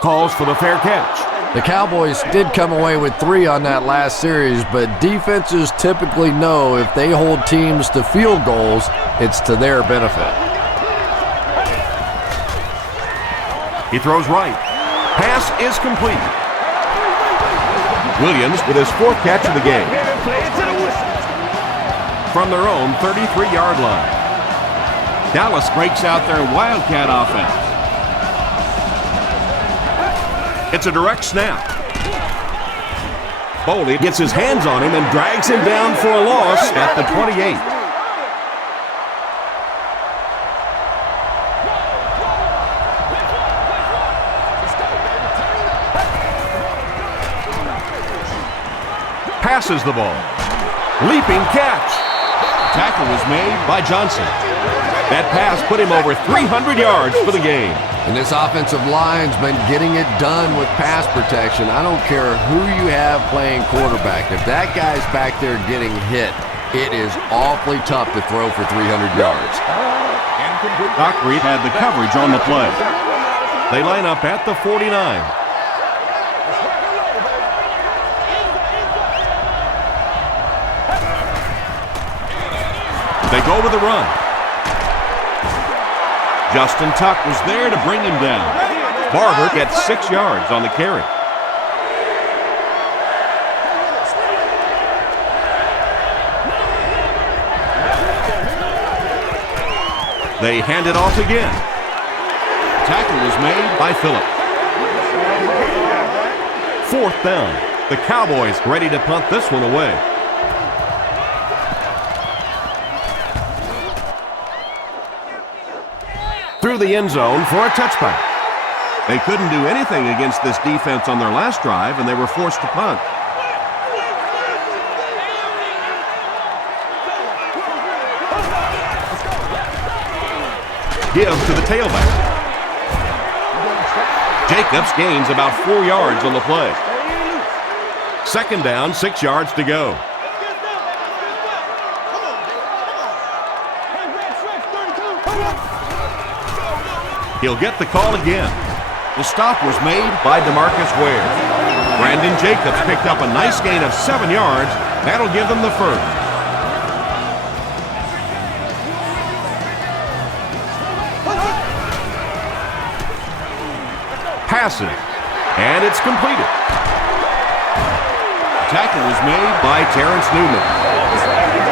Calls for the fair catch. The Cowboys did come away with 3 on that last series, but defenses typically know if they hold teams to field goals, it's to their benefit. He throws right. Pass is complete. Williams with his 4th catch of the game. From their own 33-yard line. Dallas breaks out their Wildcat offense. It's a direct snap. Boley gets his hands on him and drags him down for a loss at the 28. Passes the ball. Leaping catch. Tackle was made by Johnson. That pass put him over 300 yards for the game. And this offensive line's been getting it done with pass protection. I don't care who you have playing quarterback. If that guy's back there getting hit, it is awfully tough to throw for 300 yards. Dockery had the coverage on the play. They line up at the 49. They go with the run. Justin Tuck was there to bring him down. Barber gets 6 yards on the carry. They hand it off again. Tackle was made by Phillips. 4th down. The Cowboys ready to punt this one away. Through the end zone for a touchback. They couldn't do anything against this defense on their last drive, and they were forced to punt. Give to the tailback. Jacobs gains about 4 yards on the play. 2nd down, 6 yards to go. He'll get the call again. The stop was made by DeMarcus Ware. Brandon Jacobs picked up a nice gain of 7 yards. That'll give them the first. Passing, and it's completed. Tackle was made by Terrence Newman.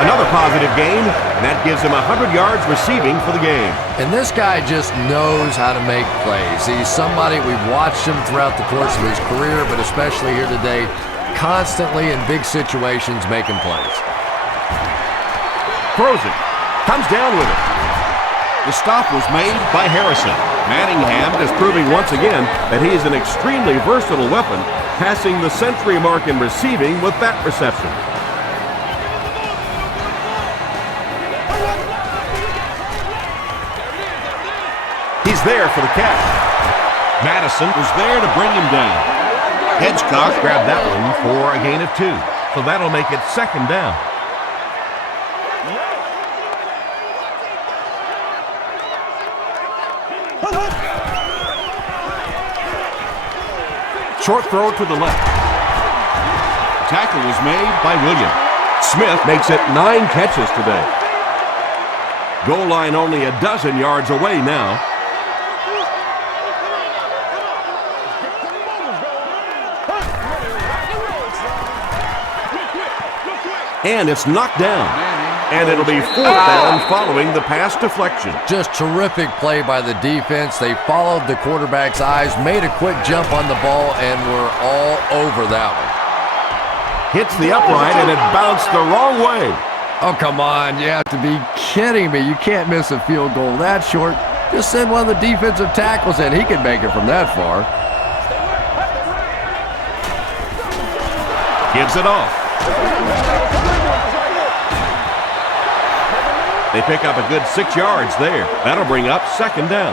Another positive gain, and that gives him 100 yards receiving for the game. And this guy just knows how to make plays. He's somebody, we've watched him throughout the course of his career, but especially here today, constantly in big situations making plays. Throws it, comes down with it. The stop was made by Harrison. Manningham is proving once again that he is an extremely versatile weapon, passing the century mark in receiving with that reception. He's there for the catch. Madison was there to bring him down. Hedgecock grabbed that one for a gain of 2, so that'll make it 2nd down. Short throw to the left. Tackle was made by Williams. Smith makes it 9 catches today. Goal line only a dozen yards away now. And it's knocked down. And it'll be 4th down following the pass deflection. Just terrific play by the defense. They followed the quarterback's eyes, made a quick jump on the ball, and were all over that one. Hits the upright, and it bounced the wrong way. Oh, come on. You have to be kidding me. You can't miss a field goal that short. Just send one of the defensive tackles in. He can make it from that far. Gives it off. They pick up a good 6 yards there. That'll bring up 2nd down.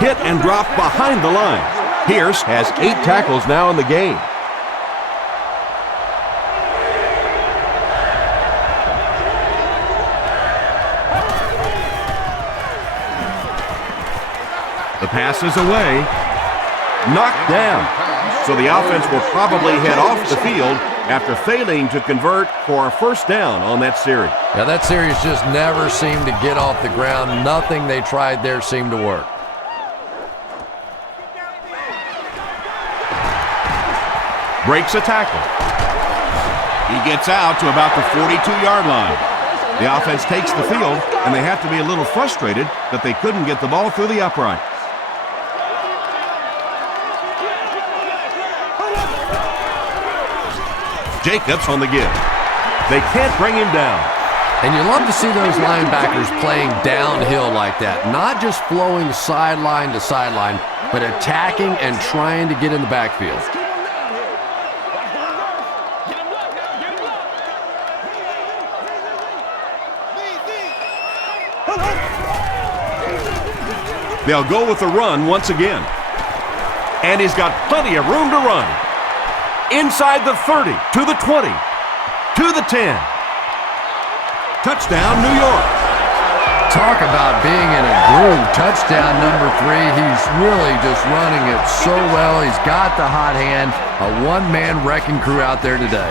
Hit and drop behind the line. Pierce has 8 tackles now in the game. The pass is away. Knocked down. So the offense will probably head off the field after failing to convert for a 1st down on that series. Yeah, that series just never seemed to get off the ground. Nothing they tried there seemed to work. Breaks a tackle. He gets out to about the 42-yard line. The offense takes the field, and they have to be a little frustrated that they couldn't get the ball through the upright. Jacobs on the give. They can't bring him down. And you love to see those linebackers playing downhill like that. Not just flowing sideline to sideline, but attacking and trying to get in the backfield. They'll go with the run once again. And he's got plenty of room to run. Inside the 30, to the 20, to the 10. Touchdown, New York. Talk about being in a groove. Touchdown number 3. He's really just running it so well. He's got the hot hand. A one-man wrecking crew out there today.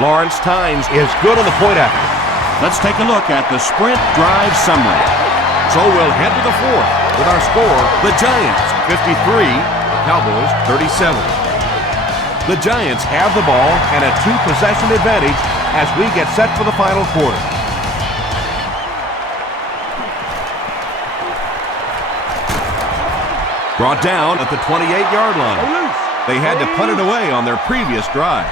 Lawrence Tynes is good on the point after. Let's take a look at the sprint drive summary. So we'll head to the 4th with our score, the Giants 53, Cowboys 37. The Giants have the ball and a 2-possession advantage as we get set for the final quarter. Brought down at the 28-yard line. They had to punt it away on their previous drive.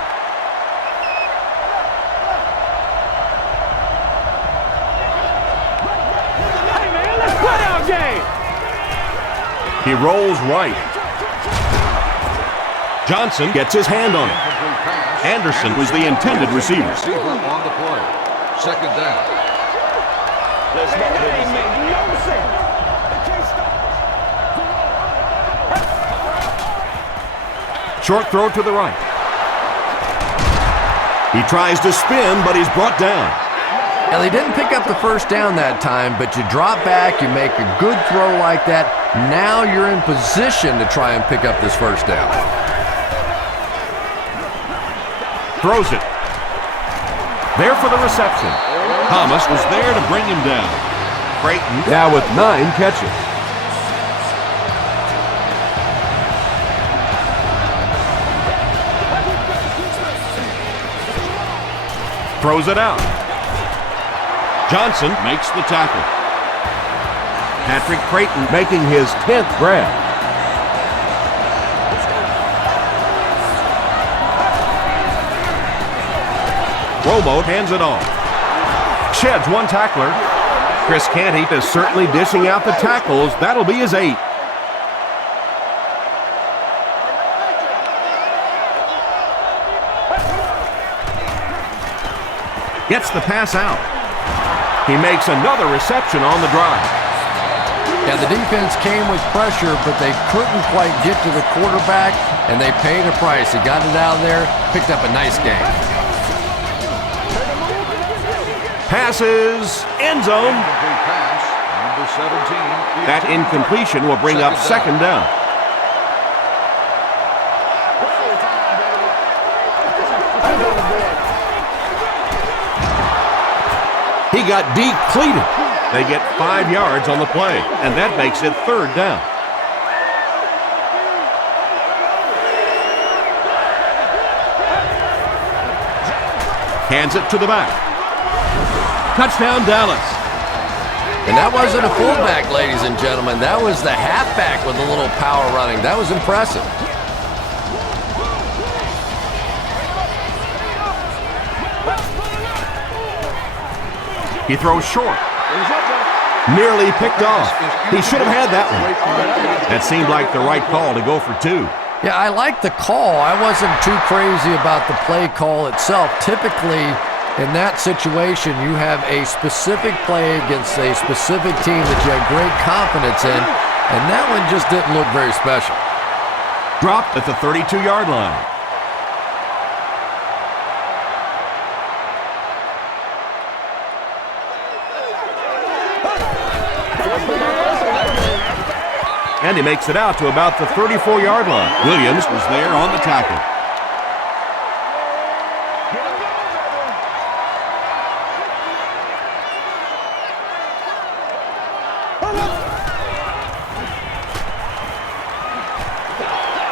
He rolls right. Johnson gets his hand on it. Anderson was the intended receiver. On the play. Second down. Short throw to the right. He tries to spin, but he's brought down. Now, they didn't pick up the first down that time, but you drop back, you make a good throw like that. Now you're in position to try and pick up this first down. Throws it. There for the reception. Thomas was there to bring him down. Creighton now with 9 catches. Throws it out. Johnson makes the tackle. Patrick Creighton making his 10th grab. Romo hands it off. Sheds one tackler. Chris Canty is certainly dishing out the tackles. That'll be his 8th. Gets the pass out. He makes another reception on the drive. Yeah, the defense came with pressure, but they couldn't quite get to the quarterback, and they paid a price. He got it out of there, picked up a nice game. Passes, end zone. Pass, number 17. That incompletion will bring up second down. He got depleted. They get 5 yards on the play, and that makes it third down. Hands it to the back. Touchdown, Dallas. And that wasn't a fullback, ladies and gentlemen. That was the halfback with a little power running. That was impressive. He throws short. Nearly picked off. He should have had that one. That seemed like the right call to go for 2. Yeah, I like the call. I wasn't too crazy about the play call itself. Typically, in that situation, you have a specific play against a specific team that you have great confidence in, and that one just didn't look very special. Dropped at the 32-yard line. And he makes it out to about the 34-yard line. Williams was there on the tackle.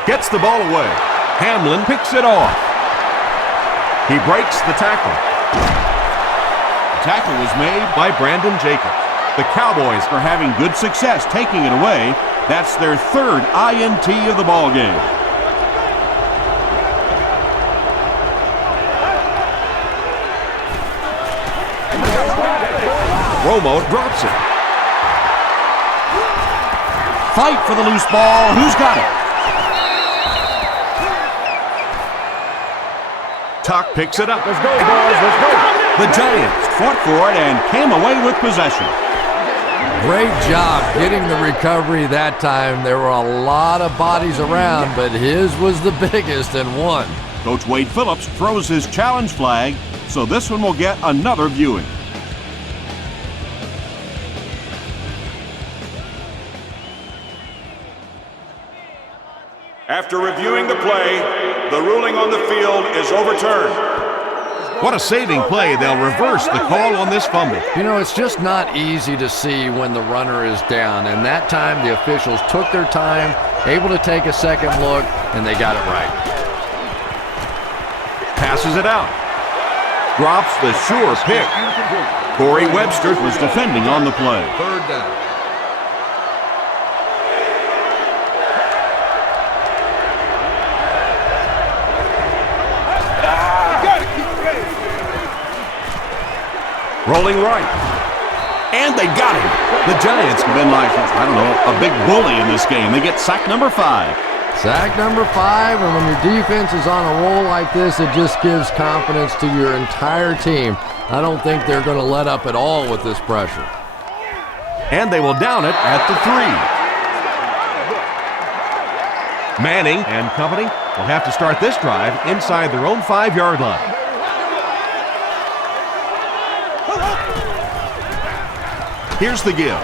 Gets the ball away. Hamlin picks it off. He breaks the tackle. The tackle was made by Brandon Jacobs. The Cowboys are having good success taking it away. That's their 3rd INT of the ball game. Romo drops it. Fight for the loose ball. Who's got it? Tuck picks it up. Let's go, boys. Let's go. The Giants fought for it and came away with possession. Great job getting the recovery that time. There were a lot of bodies around, but his was the biggest and won. Coach Wade Phillips throws his challenge flag, so this one will get another viewing. After reviewing the play, the ruling on the field is overturned. What a saving play. They'll reverse the call on this fumble. You know, it's just not easy to see when the runner is down, and that time the officials took their time, able to take a second look, and they got it right. Passes it out. Drops the sure pick. Corey Webster was defending on the play. Third down. Rolling right. And they got him. The Giants have been like, I don't know, a big bully in this game. They get sack number 5. Sack number 5, and when your defense is on a roll like this, it just gives confidence to your entire team. I don't think they're going to let up at all with this pressure. And they will down it at the 3. Manning and company will have to start this drive inside their own 5-yard line. Here's the give.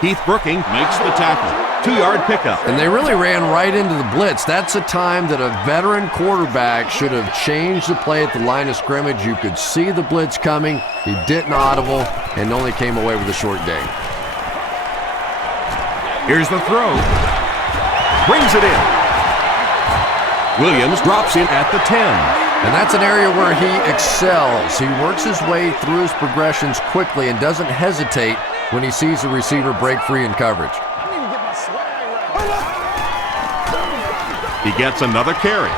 Keith Brooking makes the tackle. 2-yard pickup. And they really ran right into the blitz. That's a time that a veteran quarterback should have changed the play at the line of scrimmage. You could see the blitz coming. He didn't audible and only came away with a short gain. Here's the throw. Brings it in. Williams drops in at the 10. And that's an area where he excels. He works his way through his progressions quickly and doesn't hesitate when he sees the receiver break free in coverage. He gets another carry.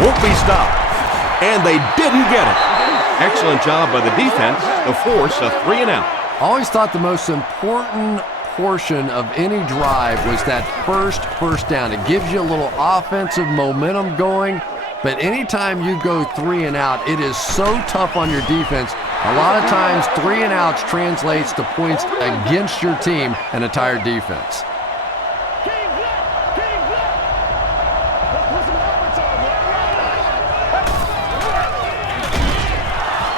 Won't be stopped. And they didn't get it. Excellent job by the defense to force a 3-and-out. I always thought the most important portion of any drive was that first down. It gives you a little offensive momentum going. But anytime you go 3-and-out, it is so tough on your defense. A lot of times, 3-and-outs translates to points against your team and a tired defense.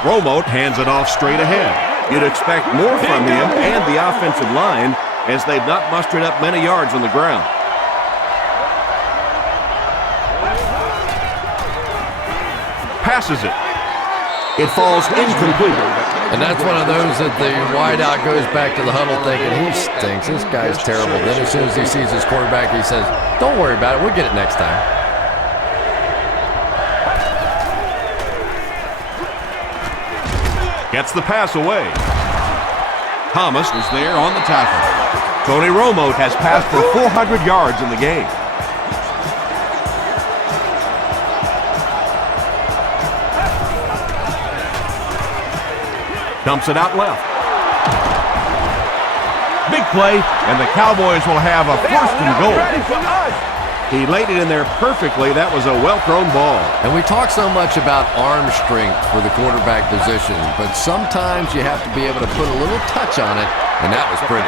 Romo hands it off straight ahead. You'd expect more from him and the offensive line as they've not mustered up many yards on the ground. Passes it. It falls incomplete. And that's one of those that the wideout goes back to the huddle thinking, he stinks, this guy's terrible. Then as soon as he sees his quarterback, he says, don't worry about it, we'll get it next time. Gets the pass away. Thomas was there on the tackle. Tony Romo has passed for 400 yards in the game. Dumps it out left. Big play, and the Cowboys will have a 1st and goal. He laid it in there perfectly. That was a well-thrown ball. And we talk so much about arm strength for the quarterback position, but sometimes you have to be able to put a little touch on it, and that was pretty.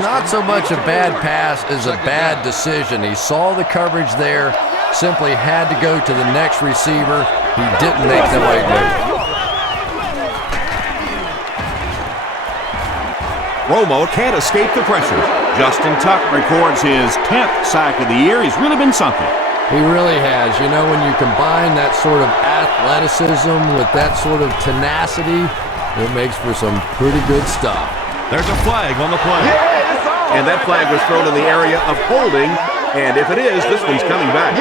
Not so much a bad pass as a bad decision. He saw the coverage there, simply had to go to the next receiver. He didn't make the right move. Romo can't escape the pressure. Justin Tuck records his 10th sack of the year. He's really been something. He really has. You know, when you combine that sort of athleticism with that sort of tenacity, it makes for some pretty good stuff. There's a flag on the play. And that flag was thrown in the area of holding. And if it is, this one's coming back.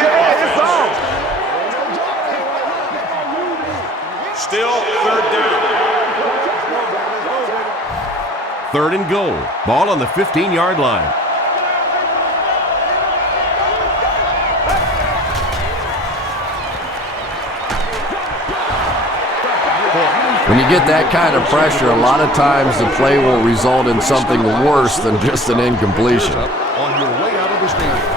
Still 3rd down. 3rd and goal. Ball on the 15-yard line. When you get that kind of pressure, a lot of times the play will result in something worse than just an incompletion. On your way out of the stadium.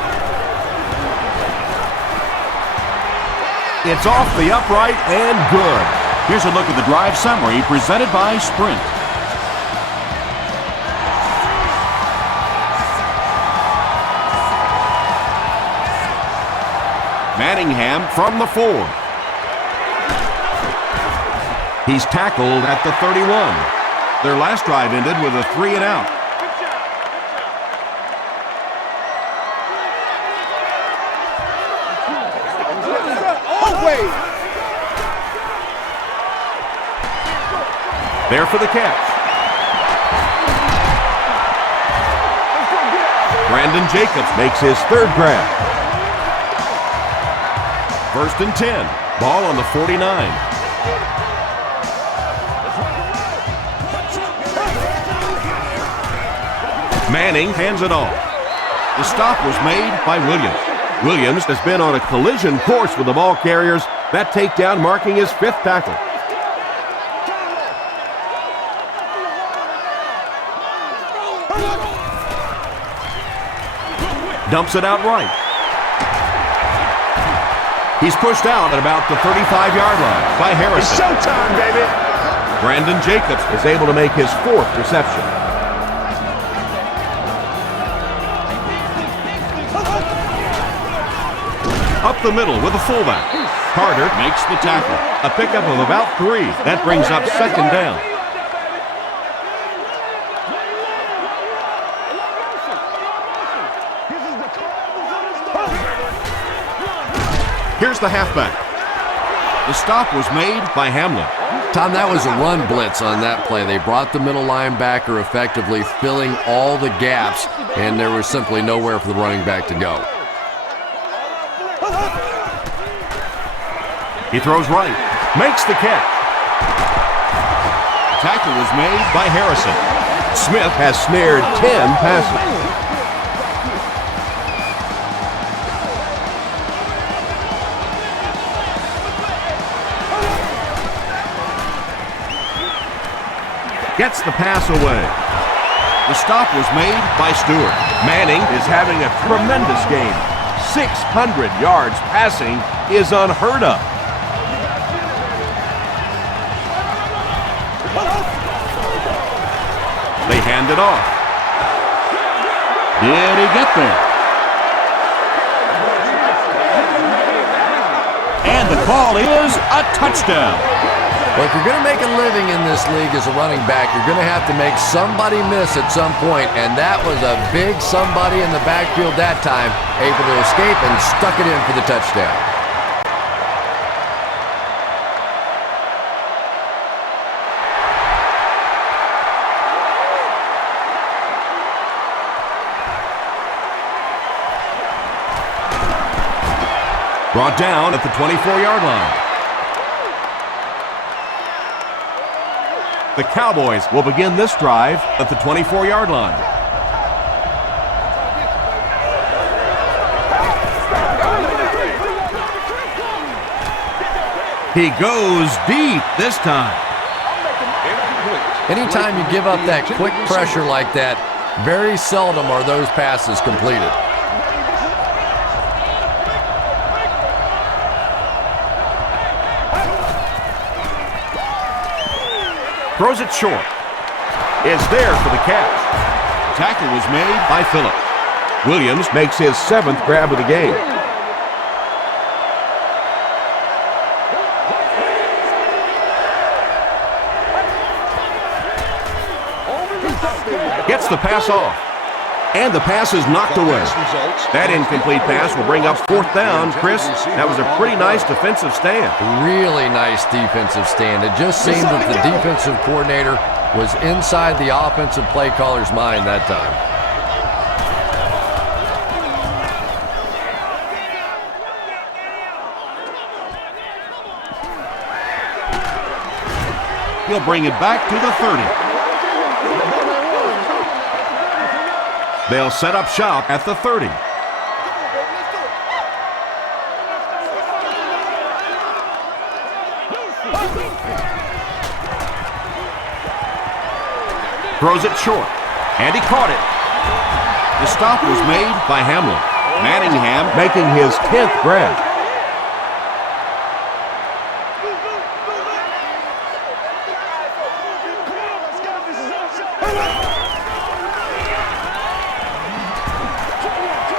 It's off the upright and good. Here's a look at the drive summary presented by Sprint. Manningham from the 4. He's tackled at the 31. Their last drive ended with a 3-and-out. There for the catch. Brandon Jacobs makes his 3rd grab. 1st and 10. Ball on the 49. Manning hands it off. The stop was made by Williams. Williams has been on a collision course with the ball carriers. That takedown marking his 5th tackle. Dumps it out right. He's pushed out at about the 35-yard line by Harrison. It's showtime, baby. Brandon Jacobs is able to make his 4th reception. Up the middle with a fullback. Carter makes the tackle. A pickup of about 3. That brings up 2nd down. Here's the halfback. The stop was made by Hamlin. Tom, that was a run blitz on that play. They brought the middle linebacker effectively filling all the gaps, and there was simply nowhere for the running back to go. He throws right, makes the catch. Tackle was made by Harrison. Smith has snared 10 passes. Gets the pass away. The stop was made by Stewart. Manning is having a tremendous game. 600 yards passing is unheard of. They hand it off. Did he get there? And the call is a touchdown. Well, if you're going to make a living in this league as a running back, you're going to have to make somebody miss at some point, and that was a big somebody in the backfield that time, able to escape and stuck it in for the touchdown. Brought down at the 24-yard line. The Cowboys will begin this drive at the 24-yard line. He goes deep this time. Anytime you give up that quick pressure like that, very seldom are those passes completed. Throws it short. Is there for the catch. Tackle was made by Phillips. Williams makes his 7th grab of the game. Gets the pass off. And the pass is knocked away. That incomplete pass will bring up 4th down. Chris, that was a pretty nice defensive stand. Really nice defensive stand. It just seemed that the defensive coordinator was inside the offensive play caller's mind that time. He'll bring it back to the 30. They'll set up shop at the 30. Throws it short, and he caught it. The stop was made by Hamlin. Manningham making his 10th grab.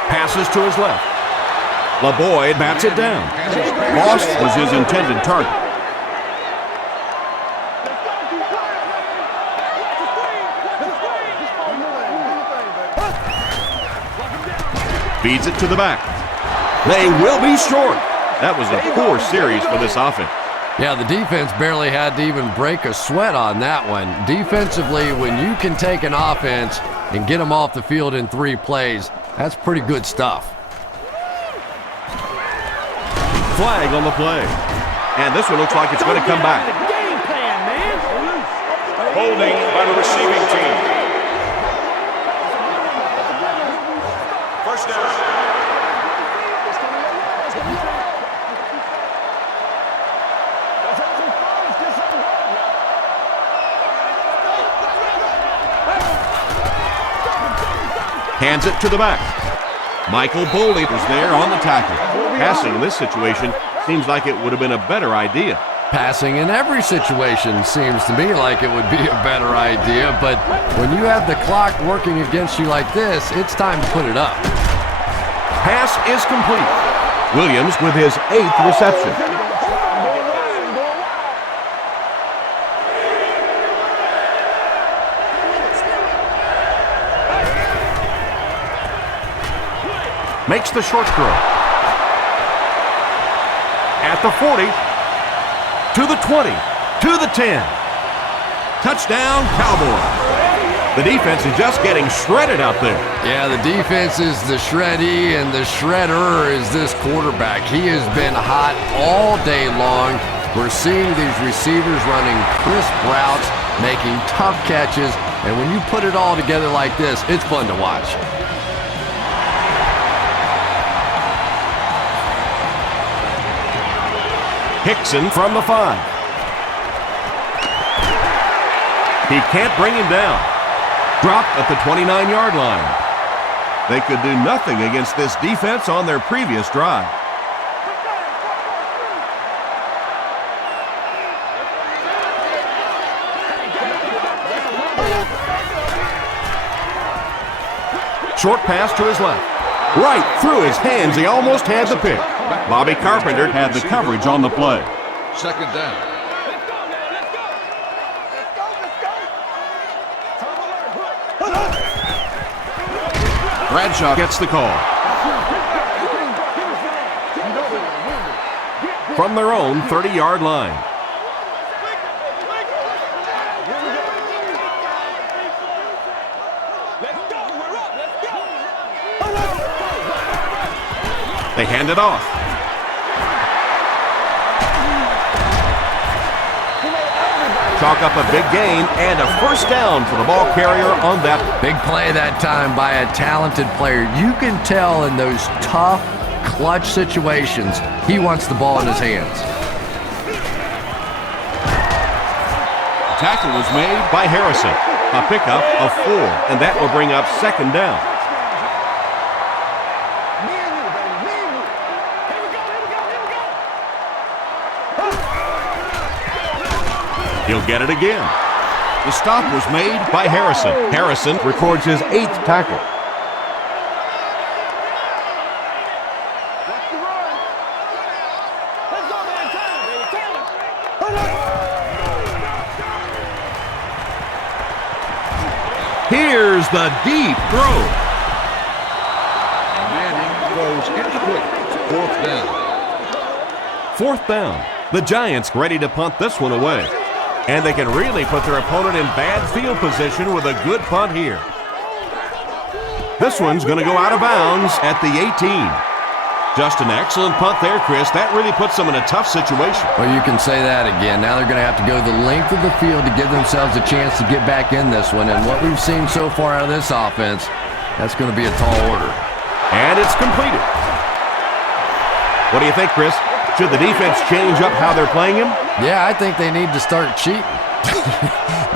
Passes to his left. LeBoyd bats it down. Moss was his intended target. Feeds it to the back. They will be short. That was a poor series for this offense. Yeah, the defense barely had to even break a sweat on that one. Defensively, when you can take an offense and get them off the field in 3 plays, that's pretty good stuff. Flag on the play. And this one looks like it's going to come back. Holding by the receiving team. First down. Hands it to the back. Michael Boley was there on the tackle. Passing in this situation seems like it would have been a better idea. Passing in every situation seems to me like it would be a better idea, but when you have the clock working against you like this, it's time to put it up. Pass is complete. Williams with his 8th reception. Makes the short throw. At the 40, to the 20, to the 10. Touchdown, Cowboys. The defense is just getting shredded out there. Yeah, the defense is the shreddy, and the shredder is this quarterback. He has been hot all day long. We're seeing these receivers running crisp routes, making tough catches, and when you put it all together like this, it's fun to watch. Hickson from the 5. He can't bring him down. Dropped at the 29-yard line. They could do nothing against this defense on their previous drive. Short pass to his left. Right through his hands. He almost had the pick. Bobby Carpenter had the coverage on the play. Second down. Bradshaw gets the call. From their own 30-yard line. They hand it off. Chalk up a big gain and a first down for the ball carrier on that. Big play that time by a talented player. You can tell in those tough, clutch situations, he wants the ball in his hands. Tackle was made by Harrison. A pickup of 4, and that will bring up second down. He'll get it again. The stop was made by Harrison. Harrison records his 8th tackle. Here's the deep throw. Manning throws incomplete. Fourth down. Fourth down. The Giants ready to punt this one away. And they can really put their opponent in bad field position with a good punt here. This one's going to go out of bounds at the 18. Just an excellent punt there, Chris. That really puts them in a tough situation. Well, you can say that again. Now they're going to have to go the length of the field to give themselves a chance to get back in this one. And what we've seen so far out of this offense, that's going to be a tall order. And it's completed. What do you think, Chris? Should the defense change up how they're playing him? Yeah, I think they need to start cheating.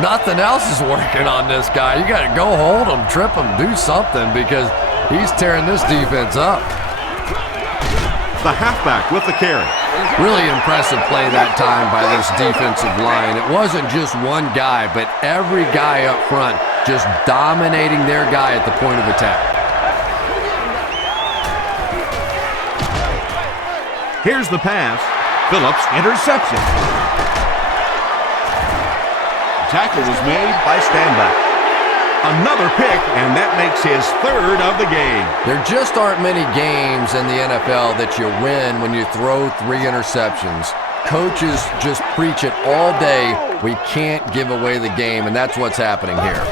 Nothing else is working on this guy. You got to go hold him, trip him, do something because he's tearing this defense up. The halfback with the carry. Really impressive play that time by this defensive line. It wasn't just one guy, but every guy up front just dominating their guy at the point of attack. Here's the pass. Phillips intercepts it. Tackle was made by Standback. Another pick, and that makes his third of the game. There just aren't many games in the NFL that you win when you throw 3 interceptions. Coaches just preach it all day. We can't give away the game, and that's what's happening here.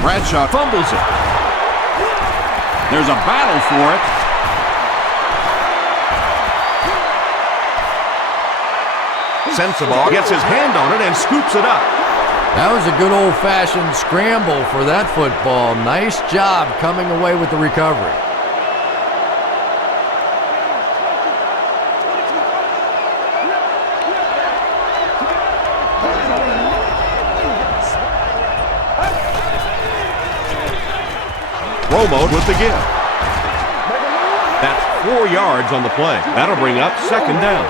Bradshaw fumbles it. There's a battle for it. Sensabaugh gets his hand on it and scoops it up. That was a good old-fashioned scramble for that football. Nice job coming away with the recovery. Romo with the give. That's 4 yards on the play. That'll bring up second down.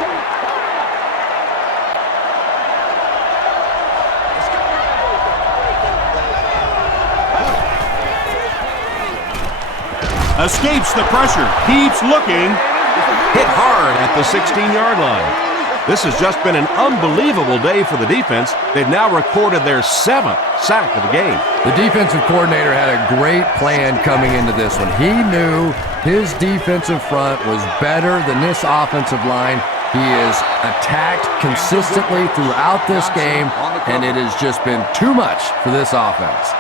Escapes the pressure, keeps looking, hit hard at the 16-yard line. This has just been an unbelievable day for the defense. They've now recorded their 7th sack of the game. The defensive coordinator had a great plan coming into this one. He knew his defensive front was better than this offensive line. He is attacked consistently throughout this game, and it has just been too much for this offense.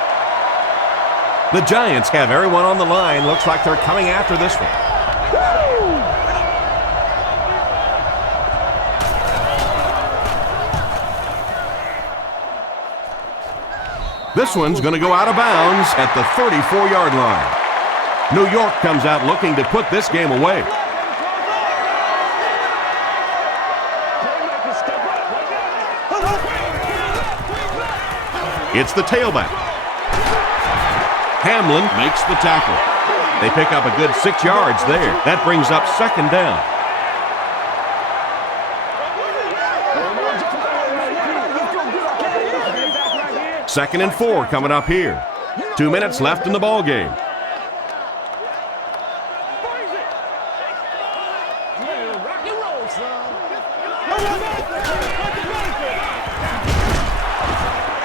The Giants have everyone on the line. Looks like they're coming after this one. This one's going to go out of bounds at the 34-yard line. New York comes out looking to put this game away. It's the tailback. Hamlin makes the tackle. They pick up a good 6 yards there. That brings up second down. Second and 4 coming up here. 2 minutes left in the ball game.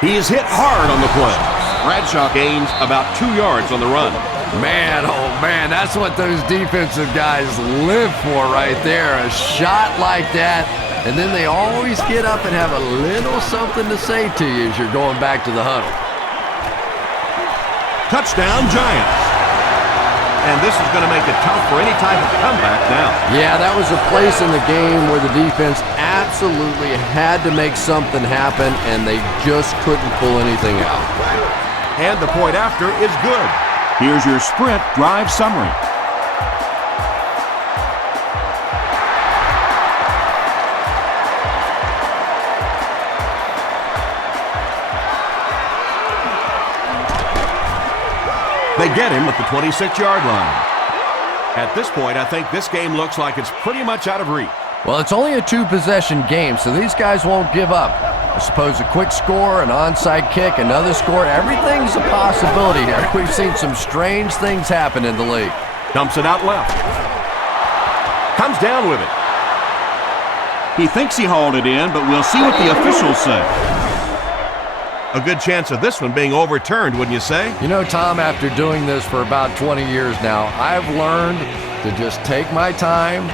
He's hit hard on the play. Bradshaw gains about 2 yards on the run. Man, oh man, that's what those defensive guys live for right there. A shot like that, and then they always get up and have a little something to say to you as you're going back to the huddle. Touchdown, Giants. And this is going to make it tough for any type of comeback now. Yeah, that was a place in the game where the defense absolutely had to make something happen, and they just couldn't pull anything out. And the point after is good. Here's your sprint drive summary. They get him at the 26-yard line. At this point, I think this game looks like it's pretty much out of reach. Well, it's only a 2-possession game, so these guys won't give up. I suppose a quick score, an onside kick, another score, everything's a possibility here. We've seen some strange things happen in the league. Dumps it out left. Comes down with it. He thinks he hauled it in, but we'll see what the officials say. A good chance of this one being overturned, wouldn't you say? You know, Tom, after doing this for about 20 years now, I've learned to just take my time,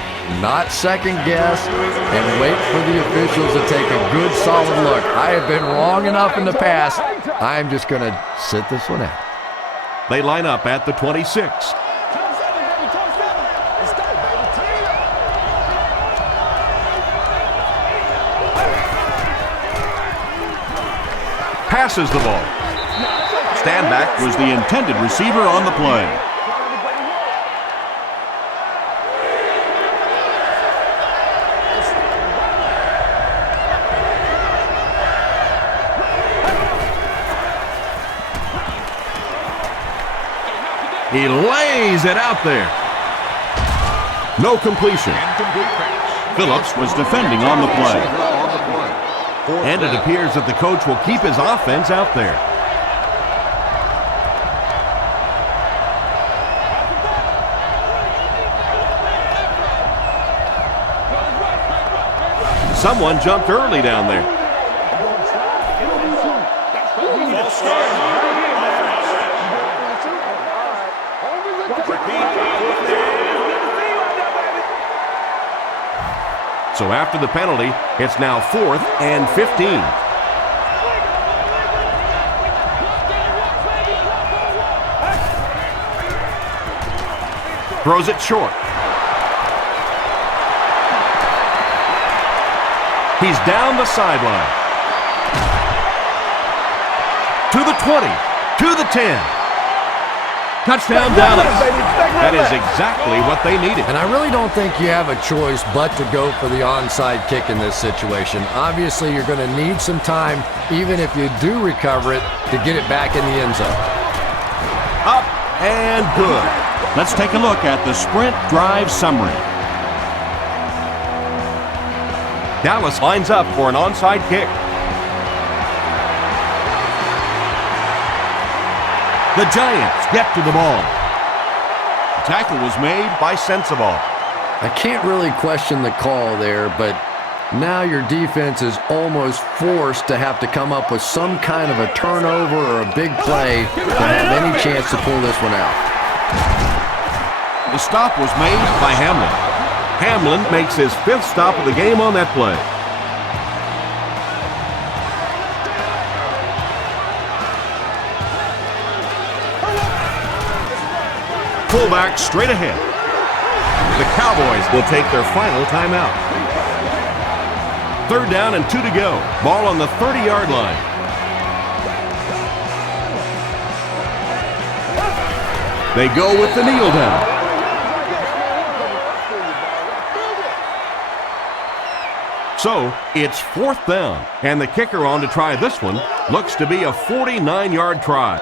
not second guess, and wait for the officials to take a good solid look. I have been wrong enough in the past. I'm just going to sit this one out. They line up at the 26. Passes the ball. Standback was the intended receiver on the play. He lays it out there. No completion. Phillips was defending on the play. And it appears that the coach will keep his offense out there. Someone jumped early down there. False start. So after the penalty, it's now 4th and 15. Throws it short. He's down the sideline. To the 20, to the 10. Touchdown, Dallas. That is exactly what they needed. And I really don't think you have a choice but to go for the onside kick in this situation. Obviously, you're going to need some time, even if you do recover it, to get it back in the end zone. Up and good. Let's take a look at the sprint drive summary. Dallas lines up for an onside kick. The Giants get to the ball. The tackle was made by Sensabaugh. I can't really question the call there, but now your defense is almost forced to have to come up with some kind of a turnover or a big play to have any chance to pull this one out. The stop was made by Hamlin. Hamlin makes his 5th stop of the game on that play. Fullback straight ahead. The Cowboys will take their final timeout. 3rd down and 2 to go. Ball on the 30-yard line. They go with the kneel down. So it's 4th down, and the kicker on to try this one looks to be a 49-yard try.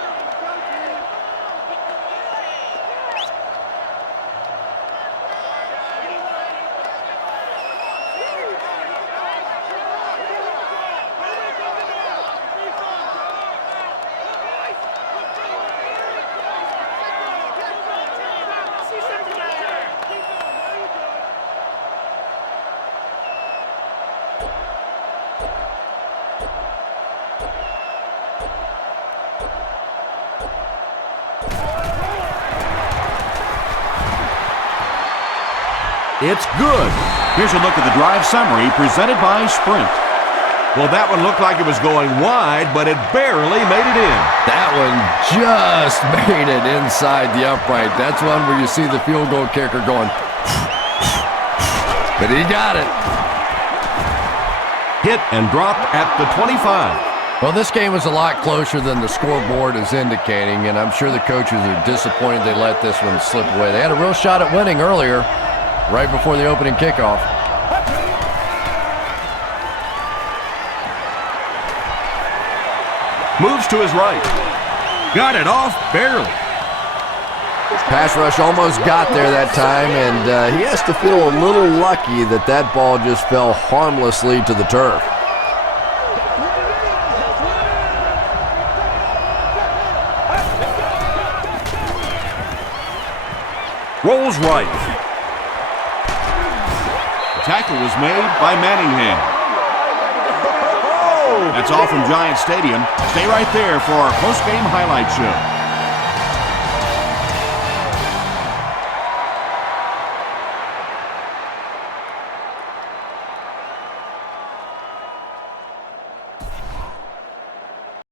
It's good. Here's a look at the drive summary presented by Sprint. Well, that one looked like it was going wide, but it barely made it in. That one just made it inside the upright. That's one where you see the field goal kicker going, but he got it. Hit and dropped at the 25. Well, this game was a lot closer than the scoreboard is indicating, and I'm sure the coaches are disappointed they let this one slip away. They had a real shot at winning earlier, right before the opening kickoff. Moves to his right. Got it off barely. Pass rush almost got there that time, and he has to feel a little lucky that that ball just fell harmlessly to the turf. Rolls right. The tackle was made by Manningham. That's all from Giant Stadium. Stay right there for our post-game highlight show.